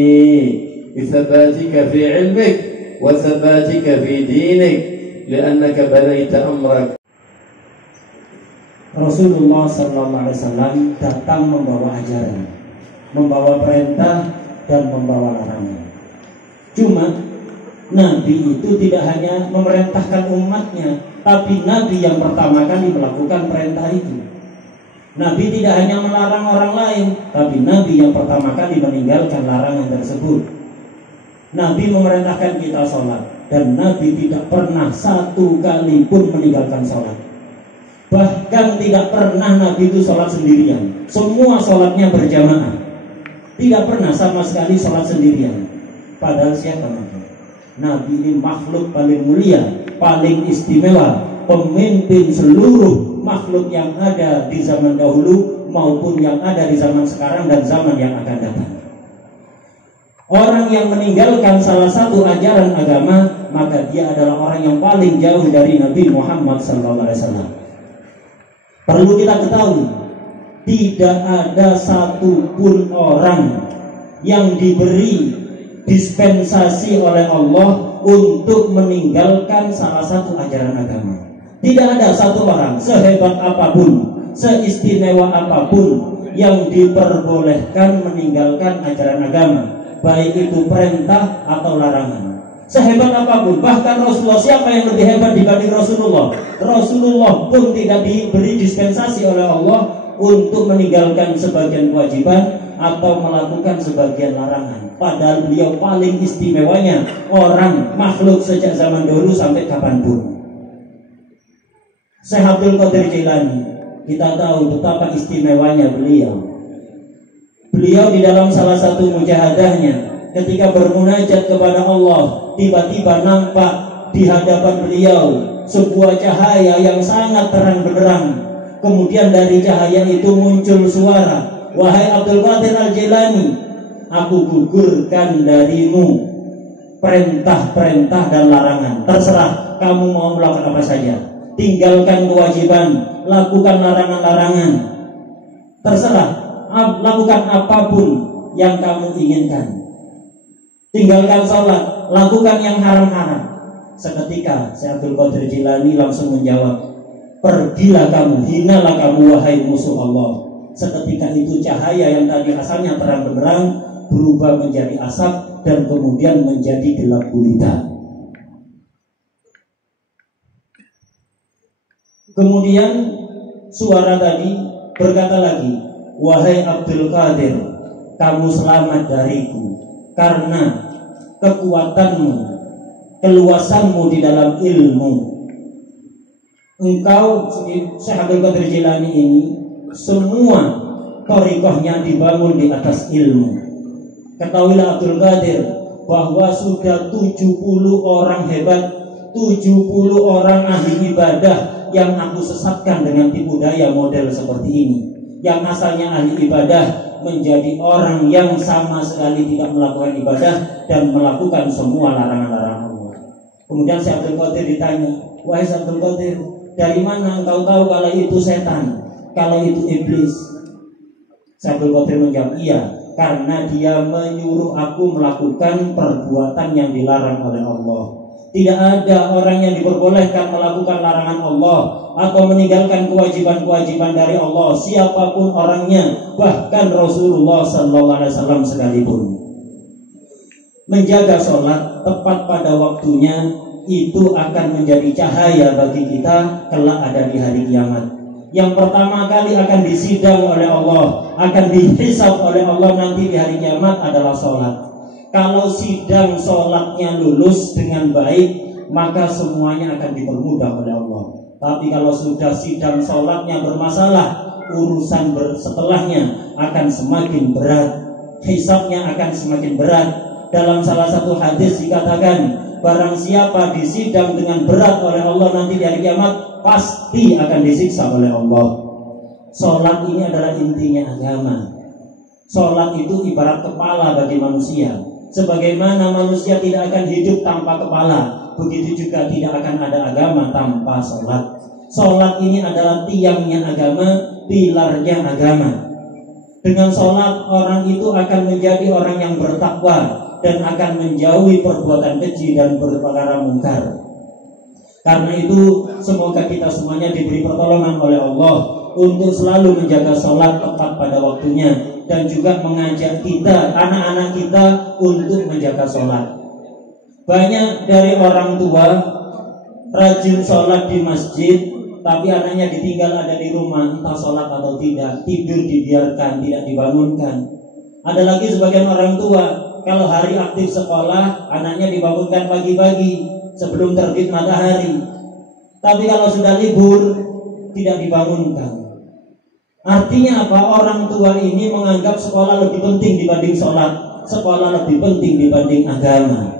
بثباتك في علمك وثباتك في دينك لأنك بنيت أمرك. Rasulullah SAW datang membawa ajaran, membawa perintah dan membawa larangan. Cuma Nabi itu tidak hanya memerintahkan umatnya, tapi Nabi yang pertama kali melakukan perintah itu. Nabi tidak hanya melarang orang lain, tapi Nabi yang pertama kali meninggalkan larangan tersebut. Nabi memerintahkan kita sholat, dan Nabi tidak pernah satu kali pun meninggalkan sholat. Bahkan tidak pernah Nabi itu sholat sendirian. Semua sholatnya berjamaah. Tidak pernah sama sekali sholat sendirian. Padahal siapa Nabi? Nabi ini makhluk paling mulia, paling istimewa, pemimpin seluruh makhluk yang ada di zaman dahulu maupun yang ada di zaman sekarang dan zaman yang akan datang. Orang yang meninggalkan salah satu ajaran agama, maka dia adalah orang yang paling jauh dari Nabi Muhammad SAW. Perlu kita ketahui, tidak ada satupun orang yang diberi dispensasi oleh Allah untuk meninggalkan salah satu ajaran agama. Tidak ada satu orang, sehebat apapun, seistimewa apapun, yang diperbolehkan meninggalkan ajaran agama, baik itu perintah atau larangan. Sehebat apapun, bahkan Rasulullah, siapa yang lebih hebat dibanding Rasulullah? Rasulullah pun tidak diberi dispensasi oleh Allah untuk meninggalkan sebagian kewajiban atau melakukan sebagian larangan. Padahal beliau paling istimewanya orang makhluk sejak zaman dahulu sampai kapanpun. Syekh Abdul Qadir Jailani, kita tahu betapa istimewanya beliau. Beliau di dalam salah satu mujahadahnya, ketika bermunajat kepada Allah, tiba-tiba nampak di hadapan beliau sebuah cahaya yang sangat terang benderang. Kemudian dari cahaya itu muncul suara, "Wahai Abdul Qadir Al-Jailani, aku gugurkan darimu perintah-perintah dan larangan. Terserah kamu mau melakukan apa saja. Tinggalkan kewajiban, lakukan larangan-larangan. Terserah, lakukan apapun yang kamu inginkan. Tinggalkan sholat, lakukan yang haram-haram." Seketika Syekh Abdul Qadir Jailani langsung menjawab, "Pergilah kamu, hinalah kamu wahai musuh Allah." Seketika itu cahaya yang tadi asalnya terang benderang berubah menjadi asap dan kemudian menjadi gelap gulita. Kemudian suara tadi berkata lagi, "Wahai Abdul Qadir, kamu selamat dariku karena kekuatanmu, keluasanmu di dalam ilmu. Engkau," Syekh Abdul Qadir Jailani ini, semua thariqahnya dibangun di atas ilmu. Ketahuilah Abdul Qadir bahwa sudah 70 orang hebat, 70 orang ahli ibadah yang aku sesatkan dengan tipu daya model seperti ini. Yang asalnya ahli ibadah menjadi orang yang sama sekali tidak melakukan ibadah dan melakukan semua larangan-larangan Allah. Kemudian Syekh Abdul Qadir ditanya, "Wahai Syekh Abdul Qadir, dari mana engkau tahu kalau itu setan, kalau itu iblis?" Syekh Abdul Qadir menjawab, "Iya, karena dia menyuruh aku melakukan perbuatan yang dilarang oleh Allah. Tidak ada orang yang diperbolehkan melakukan larangan Allah atau meninggalkan kewajiban-kewajiban dari Allah, siapapun orangnya, bahkan Rasulullah SAW sekalipun. Menjaga sholat tepat pada waktunya itu akan menjadi cahaya bagi kita kelak ada di hari kiamat. Yang pertama kali akan disidang oleh Allah, akan dihisab oleh Allah nanti di hari kiamat adalah sholat. Kalau sidang sholatnya lulus dengan baik, maka semuanya akan dipermudah oleh Allah. Tapi kalau sudah sidang sholatnya bermasalah, urusan setelahnya akan semakin berat, hisabnya akan semakin berat. Dalam salah satu hadis dikatakan, barang siapa disidang dengan berat oleh Allah nanti di hari kiamat, pasti akan disiksa oleh Allah. Sholat ini adalah intinya agama. Sholat itu ibarat kepala bagi manusia. Sebagaimana manusia tidak akan hidup tanpa kepala, begitu juga tidak akan ada agama tanpa sholat. Sholat ini adalah tiangnya agama, pilarnya agama. Dengan sholat orang itu akan menjadi orang yang bertakwa dan akan menjauhi perbuatan keji dan perkara mungkar. Karena itu semoga kita semuanya diberi pertolongan oleh Allah untuk selalu menjaga sholat tepat pada waktunya, dan juga mengajak kita, anak-anak kita, untuk menjaga sholat. Banyak dari orang tua rajin sholat di masjid, tapi anaknya ditinggal ada di rumah, entah sholat atau tidak, tidur dibiarkan, tidak dibangunkan. Ada lagi sebagian orang tua, kalau hari aktif sekolah, anaknya dibangunkan pagi-pagi sebelum terbit matahari. Tapi kalau sudah libur, tidak dibangunkan. Artinya apa? Orang tua ini menganggap sekolah lebih penting dibanding sholat, sekolah lebih penting dibanding agama.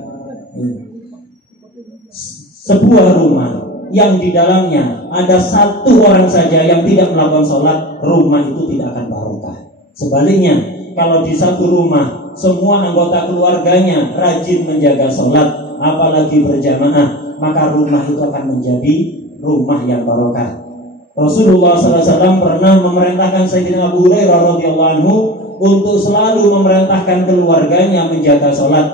Sebuah rumah yang di dalamnya ada satu orang saja yang tidak melakukan sholat, rumah itu tidak akan barokah. Sebaliknya, kalau di satu rumah semua anggota keluarganya rajin menjaga sholat, apalagi berjamaah, maka rumah itu akan menjadi rumah yang barokah. Rasulullah SAW pernah memerintahkan Sayyidina Abu Hurairah radhiyallahu anhu untuk selalu memerintahkan keluarganya menjaga sholat.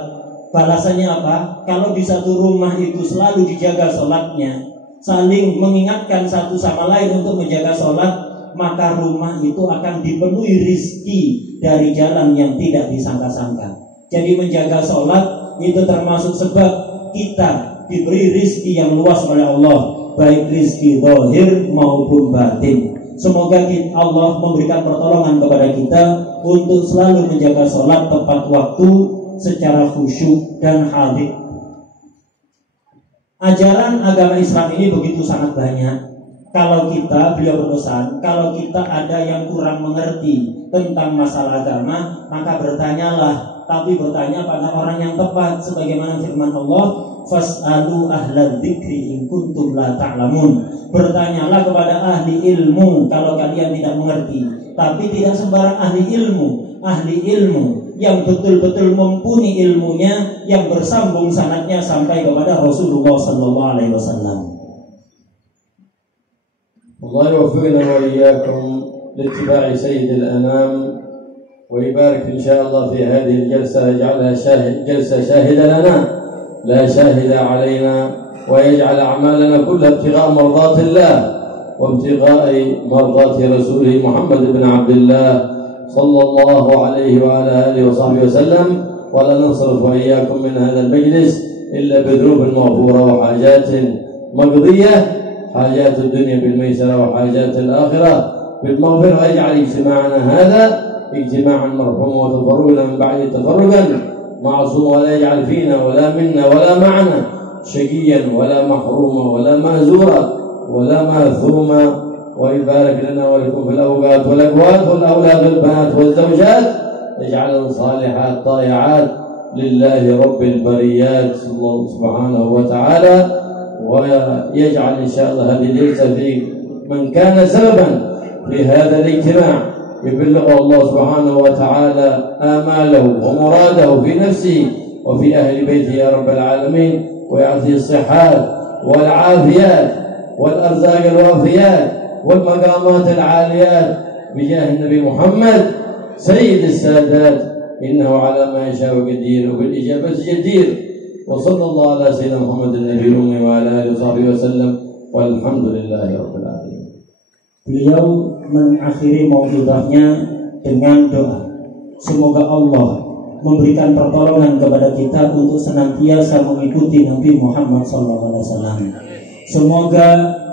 Balasannya apa? Kalau di satu rumah itu selalu dijaga sholatnya, saling mengingatkan satu sama lain untuk menjaga sholat, maka rumah itu akan dipenuhi rizki dari jalan yang tidak disangka-sangka. Jadi menjaga sholat itu termasuk sebab kita diberi rizki yang luas oleh Allah, baik rizki zahir maupun batin. Semoga Allah memberikan pertolongan kepada kita untuk selalu menjaga sholat tepat waktu secara khusyuk dan hadir. Ajaran agama Islam ini begitu sangat banyak. Kalau kita, beliau berpesan, kalau kita ada yang kurang mengerti tentang masalah agama, maka bertanyalah, tapi bertanya pada orang yang tepat, sebagaimana firman Allah, fas'alu ahlal dzikri in kuntum la ta'lamun. Bertanyalah kepada ahli ilmu kalau kalian tidak mengerti. Tapi tidak sembarang ahli ilmu yang betul-betul mumpuni ilmunya, yang bersambung sanadnya sampai kepada Rasulullah sallallahu alaihi wasallam. Allah yuwaffiqna wa iyyakum liittiba'i sayyidil anam ويبارك إن شاء الله في هذه الجلسة، يجعلها جلسة شاهدة لنا لا شاهد علينا، ويجعل أعمالنا كلها ابتغاء مرضات الله وابتغاء مرضات رسوله محمد بن عبد الله صلى الله عليه وعلى آله وصحبه وسلم. ولا ننصرف وإياكم من هذا المجلس إلا بذنوب مغفورة وحاجات مقضية، حاجات الدنيا بالميسرة وحاجات الآخرة بالمغفرة. ويجعل اجتماعنا هذا اجتماعا مرحوما وتفرقنا من بعد تفرقا معصوما، ولا يجعل فينا ولا منا ولا معنا شقيا ولا محروما ولا مهزورا ولا ماثوما. ويبارك لنا ولكم في الأوقات والأقوات والأولاد والبنات والزوجات، يجعلنا صالحات طائعات لله رب البريات سبحانه وتعالى. ويجعل إن شاء الله هذه الجلسة في من كان سببا في هذا الاجتماع يبلغ الله سبحانه وتعالى آماله ومراده في نفسه وفي أهل بيته يا رب العالمين، ويعطيه الصحات والعافيات والأرزاق الوافيات والمقامات العاليات بجاه النبي محمد سيد السادات، إنه على ما يشاء قدير وبالإجابة جدير. وصلى الله على سيدنا محمد النبي الأمي وعلى آله وصحبه وسلم، والحمد لله رب العالمين. Beliau mengakhiri maudhudahnya dengan doa, semoga Allah memberikan pertolongan kepada kita untuk senantiasa mengikuti Nabi Muhammad SAW. Semoga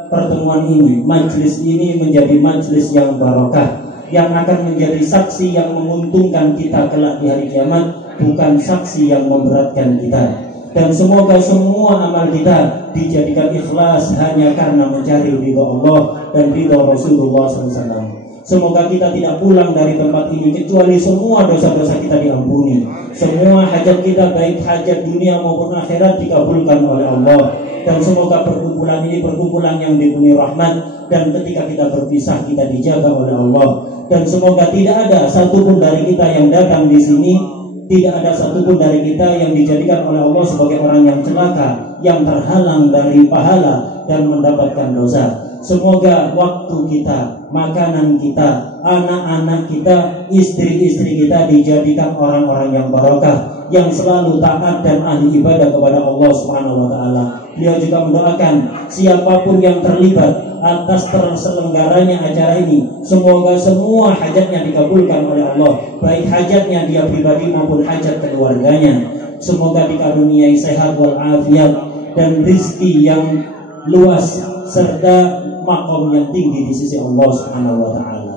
pertemuan ini, majlis ini menjadi majlis yang barokah, yang akan menjadi saksi yang menguntungkan kita kelak di hari kiamat, bukan saksi yang memberatkan kita. Dan semoga semua amal kita dijadikan ikhlas hanya karena mencari ridha Allah dan ridha Rasulullah SAW. Semoga kita tidak pulang dari tempat ini kecuali semua dosa-dosa kita diampuni, semua hajat kita baik hajat dunia maupun akhirat dikabulkan oleh Allah. Dan semoga perkumpulan ini perkumpulan yang dipenuhi rahmat, dan ketika kita berpisah kita dijaga oleh Allah. Dan semoga tidak ada satupun dari kita yang datang di sini, tidak ada satupun dari kita yang dijadikan oleh Allah sebagai orang yang celaka, yang terhalang dari pahala dan mendapatkan dosa. Semoga waktu kita, makanan kita, anak-anak kita, istri-istri kita dijadikan orang-orang yang barokah, yang selalu taat dan ahli ibadah kepada Allah Subhanahu wa taala. Beliau juga mendoakan siapapun yang terlibat atas terselenggaranya acara ini, semoga semua hajatnya dikabulkan oleh Allah, baik hajatnya dia pribadi maupun hajat keluarganya. Semoga dikaruniai sehat walafiat dan rizki yang luas serta makom yang tinggi di sisi Allah Subhanahu wa taala.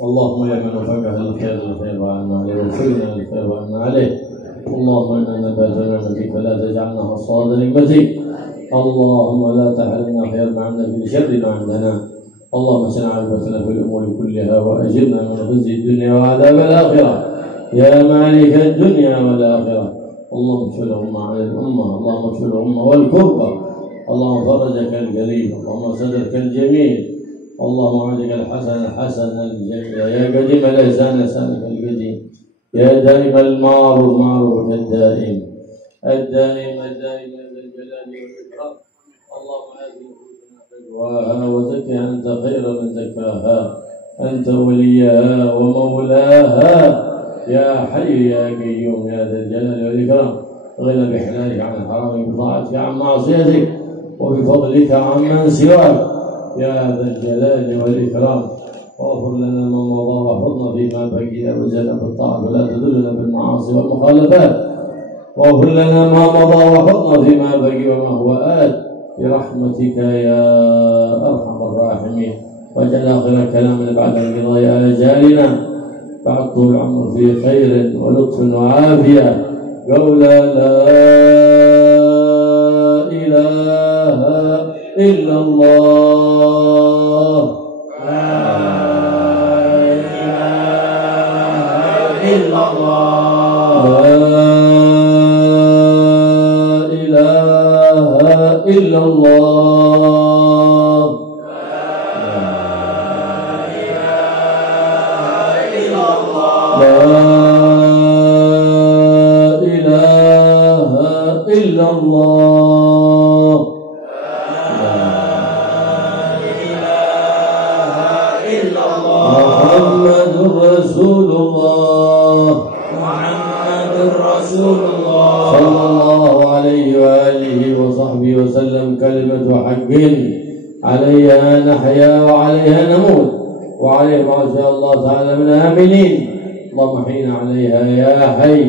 اللهم يا من وفقه الخير الخير وعنا عليه وفقنا الخير وعنا عليه. اللهم انا نباتنا بك فلا تجعلنا حصاد نعمتك. اللهم لا تحرمنا خير ما عندك بشر ما عندنا. اللهم سن عاقبتنا في الامور كلها واجرنا من خزي الدنيا وعذاب الاخره يا مالك الدنيا والاخره. اللهم اغفر لهم عن الامه، اللهم اغفر لهم والكربه اللهم فرجك الكريم، اللهم صدرك الجميل، اللهم وعدك الحسن الحسن الجميل، يا قديم الإحسان إحسانك القديم، يا دائم المعروف معروفك الدائم الدائم الدائم ذا الجلال والإكرام. اللهم آت نفوسنا تقواها وزكها أنت خير من زكاها، أنت وليها ومولاها، يا حي يا قيوم يا ذا الجلال والإكرام. غنى بحلالك عن حرامك، بطاعتك عن معصيتك، وبفضلك عمن سواك يا ذا الجلال والإكرام. واغفر لنا ما مضى واحفظنا فيما بقي، وزدنا بالطاعة ولا تذلنا بالمعاصي والمخالفات. واغفر لنا ما مضى واحفظنا فيما بقي وما هو آت، برحمتك يا أرحم الراحمين. واجعل آخر كلامنا بعد انقضاء آجالنا، بعد طول عمر في خير ولطف وعافية، قول لا إله إلا الله، لا إله إلا الله، لا إله إلا الله، لا إله إلا الله، محمد رسول الله، محمد رسول الله، صلى الله عليه وآله وصحبه وسلم. كلمة حق عليها نحيا وعليها نموت، وعليه ما شاء الله تعالى من آمنين. اللهم احينا عليها يا حي،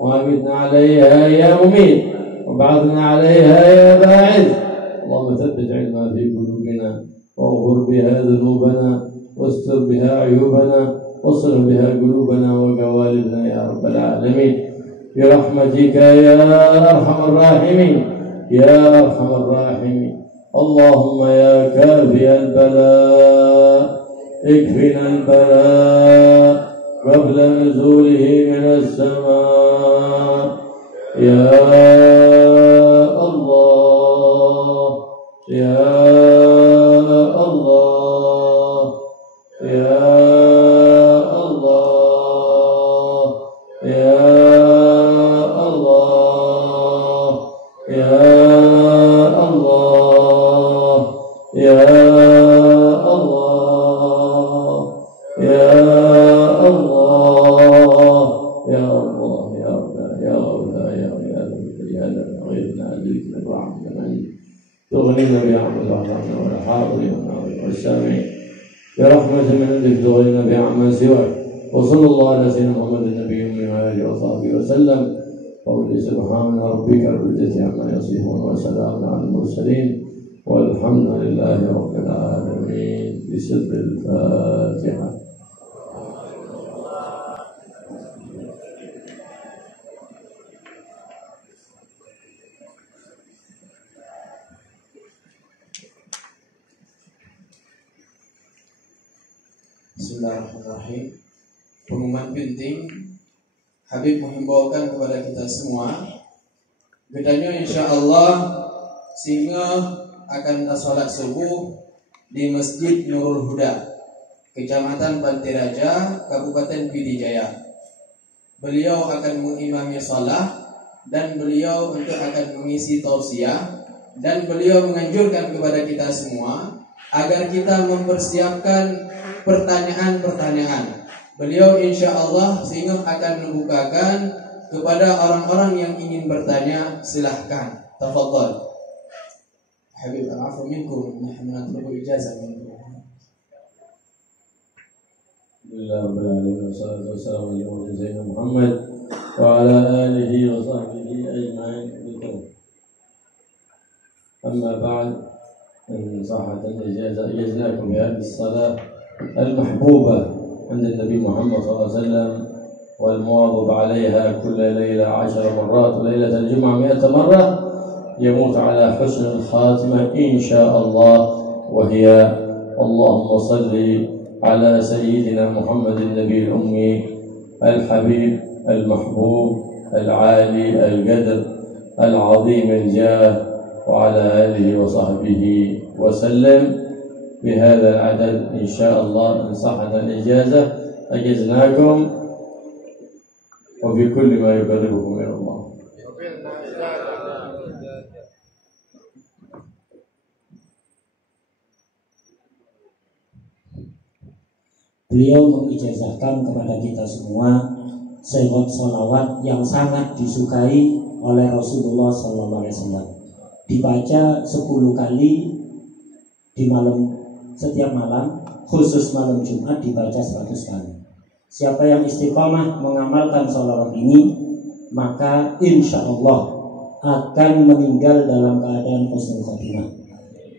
وامتنا عليها يا مميت، وابعثنا عليها يا باعث. اللهم ثبت علمها في قلوبنا، واغفر بها ذنوبنا، واستر بها عيوبنا، واصلح بها قلوبنا وقوالبنا يا رب العالمين، برحمتك يا أرحم الراحمين يا أرحم الراحمين. اللهم يا كافي البلاء اكفنا البلاء قبل نزوله من السماء يا الله يا الله يا الله يا الله يا الله يا الله يا الله يا الله يا الله يا الله يا الله غيرنا ذكر الرحمن تغنينا بعمل الرحمن والحاضرين والسامعين برحمة من عندك تغنينا بعمل سواك. وصلى الله على سيدنا محمد النبي وآله وصحبه وسلم. قول سبحان ربك رب العزة عما يصفون وسلام على المرسلين والحمد لله رب العالمين. بسر الفاتحة. Bismillahirrahmanirrahim. Pengumuman penting, Habib menghimbaukan kepada kita semua, bedanya insya Allah singa akan salat subuh di Masjid Nurul Huda, Kecamatan Pantai Raja, Kabupaten Pidijaya. Beliau akan mengimami salat dan beliau untuk akan mengisi tausiah, dan beliau menganjurkan kepada kita semua agar kita mempersiapkan pertanyaan-pertanyaan. Beliau insya Allah sehingga akan membukakan kepada orang-orang yang ingin bertanya. Silahkan, tafadhal. Habib al-afwa minkum, nahnu natlubu ijazah minkum. Alhamdulillah rabbil alamin, wassalatu wassalamu ala sayyidina Muhammad wa ala alihi wa sahbihi ajma'in. Amma ba'd, in sahhat al-ijazah ajaznakum bi hadhihi as-salah المحبوبة عند النبي محمد صلى الله عليه وسلم، والمواظب عليها كل ليلة 10 مرات، وليلة الجمعة 100 مرة، يموت على حسن الخاتمة إن شاء الله، وهي اللهم صل على سيدنا محمد النبي الأمي الحبيب المحبوب العالي القدر العظيم الجاه وعلى آله وصحبه وسلم. بهذا العدد إن شاء الله إن صحت الإجازة أجزناكم وفي كل ما يقربكم إلى الله. Beliau mengijazahkan kepada kita semua sholawat yang sangat disukai oleh Rasulullah SAW. Dibaca 10 kali di malam, setiap malam, khusus malam Jumat dibaca 100 kali. Siapa yang istiqamah mengamalkan sholawat ini, maka insya Allah akan meninggal dalam keadaan husnul khotimah.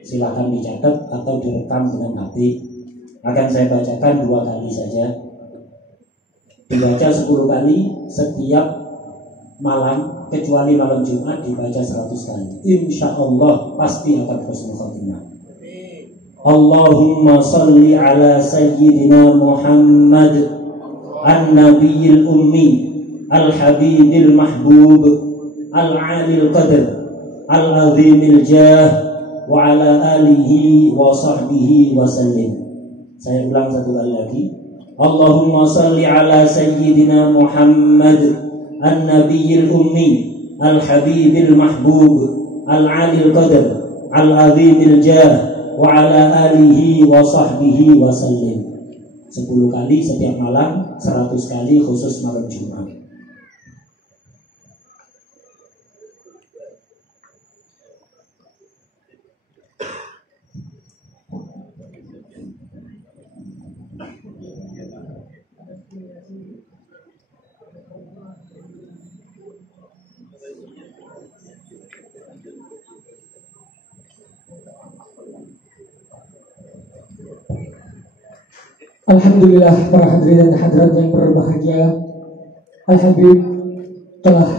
Silakan dicatat atau direkam dengan hati. Akan saya bacakan 2 kali saja. Dibaca 10 kali setiap malam, kecuali malam Jumat dibaca 100 kali. Insya Allah pasti akan husnul khotimah. Allahumma salli ala sayyidina Muhammad an-nabiyil ummi al-habibil mahbub al-alil qadr al-azimil jah wa ala alihi wa sahbihi wa sallim. Saya ulang 1 kali lagi. Allahumma salli ala sayyidina Muhammad an-nabiyil ummi al-habibil mahbub al-alil qadr al-azimil jah wa ala alihi wa sahbihi wa sallim. 10 kali setiap malam, 100 kali khusus malam Jumat. Alhamdulillah, para hadirin dan hadirat yang berbahagia, Al-Habib telah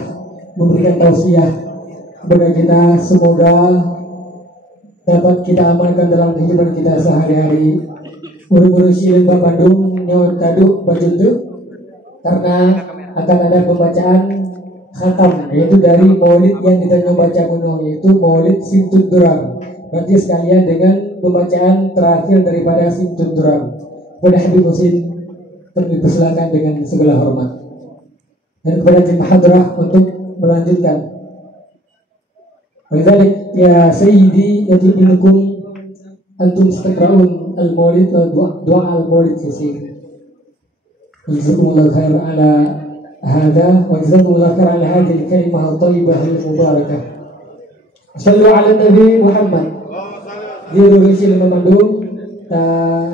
memberikan tausiah kepada kita. Semoga dapat kita amalkan dalam kehidupan kita sehari-hari. Uru-uru silin Bandung nyawa tadu bajuntu, karena akan ada pembacaan khatam, yaitu dari maulid yang kita baca kuno, yaitu maulid Simtud Duram. Nanti sekalian dengan pembacaan terakhir daripada Simtud Duram. Kepada Habib Husin kami persilakan dengan segala hormat, dan kepada tim hadrah untuk melanjutkan. Wadzalik ya sayyidi yatlubukum antum istiqra'un al-maulid wa du'a al-maulid yasir. Jazakumullahu khairan ala hadha wa jazakumullahu khairan ala hadhihi al-kalimah al-thayyibah al-mubarakah. Sallu ala Nabi Muhammad. Dia berusia 5 mandum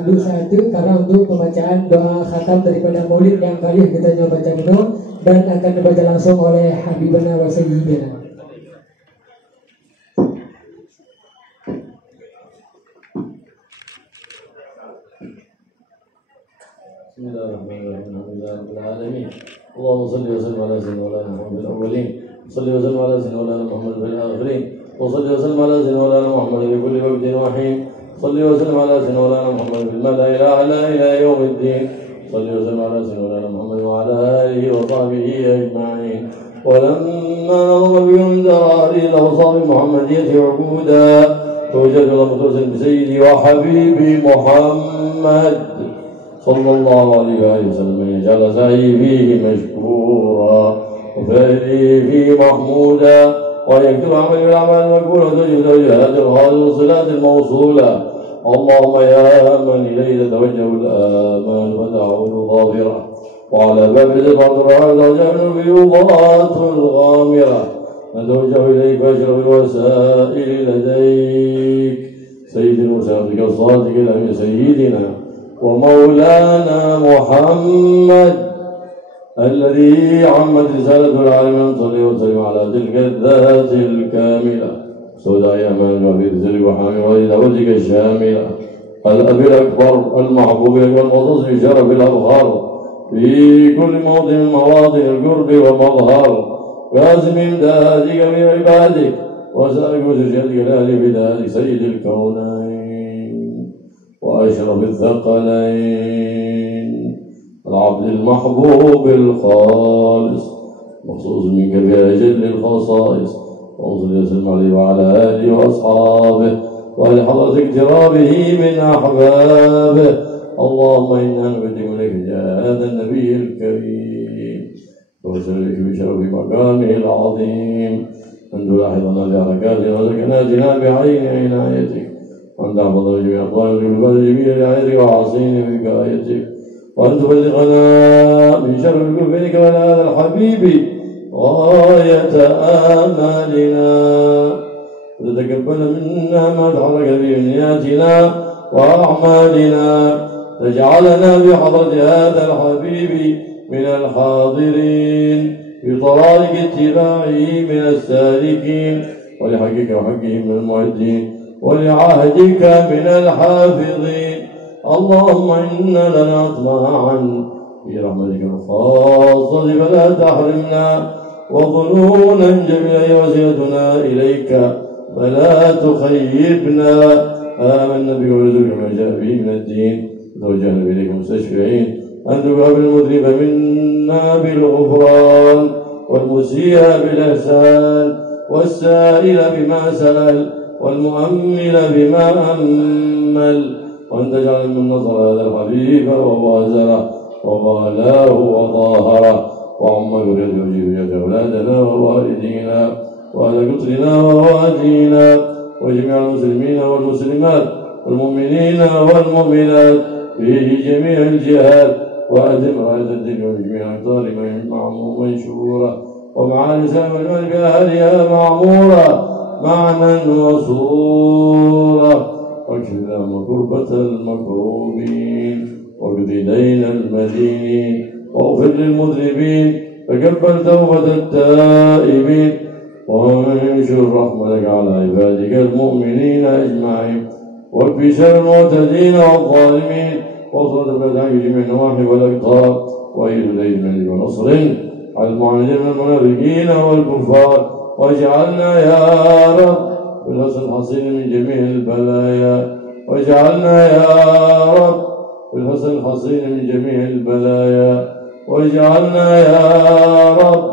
dulu satu karena untuk pembacaan doa khatam daripada maulid yang kali kita coba baca dulu dan akan dibaca langsung oleh Habibana wa Sayyidina. Bismillahirrahmanirrahim. Alhamdulillahirrahmanirrahim. Allahumma salli wa sallim ala sayyidina Muhammad fil awwalin, salli wa sallim ala sayyidina Muhammad fil akhirin, wa salli wa sallim ala sayyidina Muhammad fi kulli waqtin wa hin. صلي وسلم على سيدنا محمد في الملأ الأعلى إلى يوم الدين. صلي وسلم على سيدنا محمد وعلى آله وصحبه أجمعين. ولما نظم بهم زراري الأوصاف المحمدية عبودا توجد المتصل بسيدي وحبيبي محمد صلى الله عليه وآله وسلم يجعل سعي فيه مشكورا وفعلي فيه محمودا ويكتب عمل بالأعمال المقبولة وتجد وجهات الخالص والصلات الموصولة. اللهم يا من إليه تتوجه الآمال فتعود ظافرة وعلى باب الإفاض الرعاية ترجع منه الفيوضات الغامرة نتوجه إليك بأشرف الوسائل لديك سيد المرسلين الصادق الأمين سيدنا ومولانا محمد الذي عمت رسالة العالمين. صلى وسلم على تلك الذات الكاملة سوداء أمان وفي رسالك وحامل وإلى وجهك الشاملة الأبي الأكبر المحبوب والمختص بشرف الأبخار في كل موطن من مواطن القرب والمظهر لازم إمدادك من عبادك وسائق وسجدك الأهل بدادك سيد الكونين وأشرف الثقلين العبد المحبوب الخالص مخصوص منك بأجل الخصائص وصل وسلم عليه وعلى آله وأصحابه وأهل حضرة اقترابه من أحبابه. اللهم إنا نقدم لك هذا النبي الكريم ونسألك بشرف مقامه العظيم أن تلاحظنا بحركاتنا وسكناتنا بعين عنايتك، وأن تحفظنا جميع أقوالنا جميع رعايتك وعاصينا بكايتك، وأن تبلغنا من شر كفرك ولا الحبيب غاية آمالنا، وتتقبل منا ما تحرك به نياتنا وأعمالنا، تجعلنا بحضرة هذا الحبيب من الحاضرين، بطرائق اتباعه من السالكين، ولحقك وحقهم من المعدين، ولعهدك من الحافظين. اللهم إنا لنا طمعا في رحمتك الخاصة فلا تحرمنا، وظنونا جميعا وسيلتنا إليك فلا تخيبنا. آمنا بك ورسولك ما جاء به من الدين، وتوجهنا إليك مستشفعين أن تقابل المذنب منا بالغفران، والمسيء بالإحسان، والسائل بما سأل، والمؤمل بما أمل، وأن تجعل من نصر هذا الحبيب ووازره وغالاه وظاهره، وعم ذريته وجيبية أولادنا ووالدينا وأهل قطرنا ووالدينا وجميع المسلمين والمسلمات والمؤمنين والمؤمنات في جميع الجهات، وأدم راية الدين وجميع أقطار منشورة، ومع لسان والمال بأهلها معمورة معنا وصورة، واكشف لهم كربة المكروبين، واقض دين المدينين، واغفر للمذنبين، تقبل توبة التائبين، وانشر رحمتك على عبادك المؤمنين أجمعين، واكف شر المعتدين والظالمين، واصرف الفتح في جميع النواحي والأقطار، وأيد الليل من ونصر على المعاندين من المنافقين والكفار، واجعلنا يا رب بالحسن الحصين من جميع البلايا، واجعلنا يا رب بالحسن الحصين من جميع البلايا، واجعلنا يا رب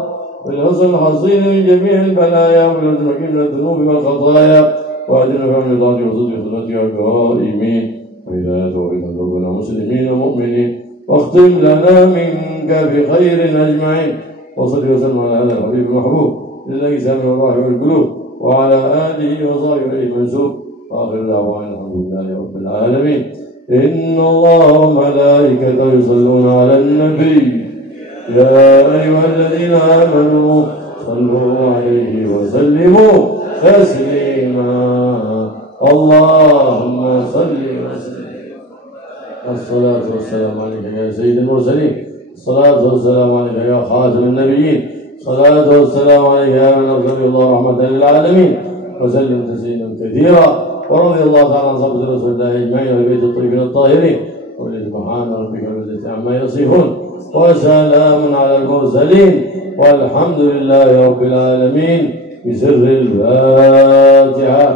بالحسن الحصين من جميع البلايا، وبالحسن من الذنوب والخطايا، وأهدنا في طاعتك وصدق صلاتك قائمين، وإذا توفيق قلوبنا مسلمين ومؤمنين، واختم لنا منك بخير أجمعين، وصل وسلم على هذا الحبيب المحبوب لله سامع الروح والقلوب، وعلى آله وصحبه إليه منسوب، وآخر دعوانا الحمد لله رب العالمين. إن الله وملائكته يصلون على النبي، يا أيها الذين آمنوا صلوا عليه وسلموا تسليما. اللهم صل وسلم. الصلاة والسلام عليك يا سيد المرسلين، الصلاة والسلام عليك يا خاتم النبيين، الصلاة والسلام عليك يا من أرسل الله رحمة للعالمين، وسلم تسليما كثيرا. ورضي الله تعالى عن صحبة رسول الله أجمعين والبيت الطيبين الطاهرين، سبحان ربك رب العزة عما يصفون، وسلام على المرسلين، والحمد لله رب العالمين. بسر الفاتحة.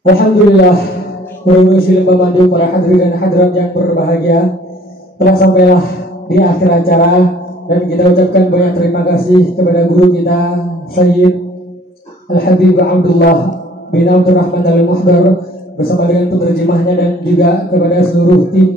Alhamdulillah, Muslim Pemandu, para hadirin dan hadirat yang berbahagia, telah sampailah di akhir acara, dan kita ucapkan banyak terima kasih kepada guru kita Sayyid Al-Habib Abdullah bin Abdurrahman Al-Muhdar bersama dengan penerjemahnya, dan juga kepada seluruh tim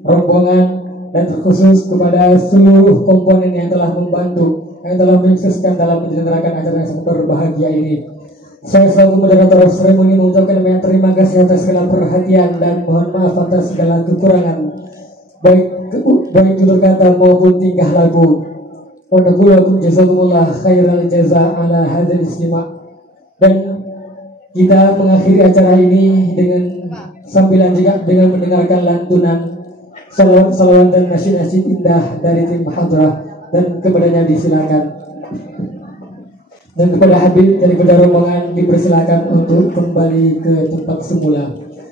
rombongan, dan terkhusus kepada seluruh komponen yang telah membantu, yang telah menyukseskan dalam menyelenggarakan acara yang sangat berbahagia ini. Saya selaku moderator seremoni mengucapkan banyak terima kasih atas segala perhatian, dan mohon maaf atas segala kekurangan baik tutur kata maupun tingkah laku. Wa naqulu jazakumullah khairal jaza ala hadzal istima'. Dan kita mengakhiri acara ini sambil juga dengan mendengarkan lantunan salawat dan nasyid-nasyid indah dari tim hadrah, dan kepadanya disilakan. Dan kepada Habib daripada rombongan dipersilakan untuk kembali ke tempat semula.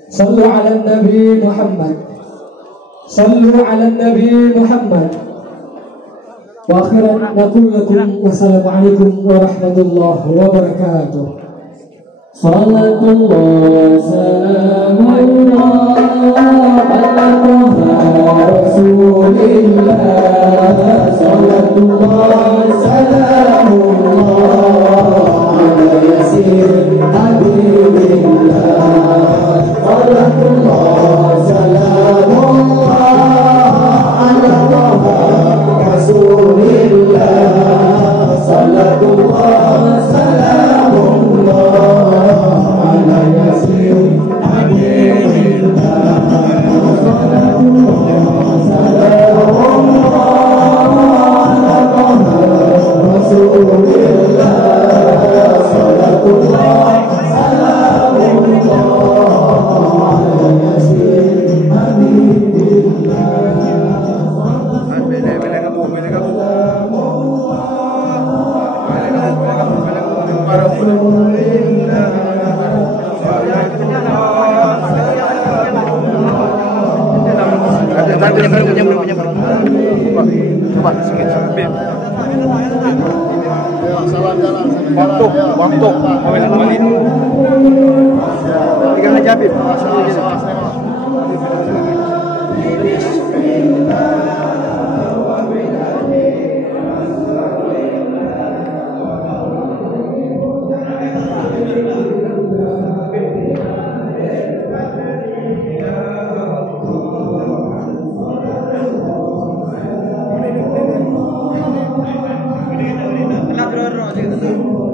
Sallu ala Nabi Muhammad. Sallu ala Nabi Muhammad. Wa akhiran naqul lakum wassalamualaikum warahmatullahi wabarakatuh. Salatullah salamullah ala Rasulillah. Salatullah salamullah ala Yasin Habibillah. Salatullah salamullah ala Rasulillah. Salatullah salamullah ala Yasin Habibillah. Salatullah salamullah ala Rasulillah. Salatullah salamullah ala Yasin Coba sedikit sambil. Waktu balik. Pegang aja Habib. Nah, bro,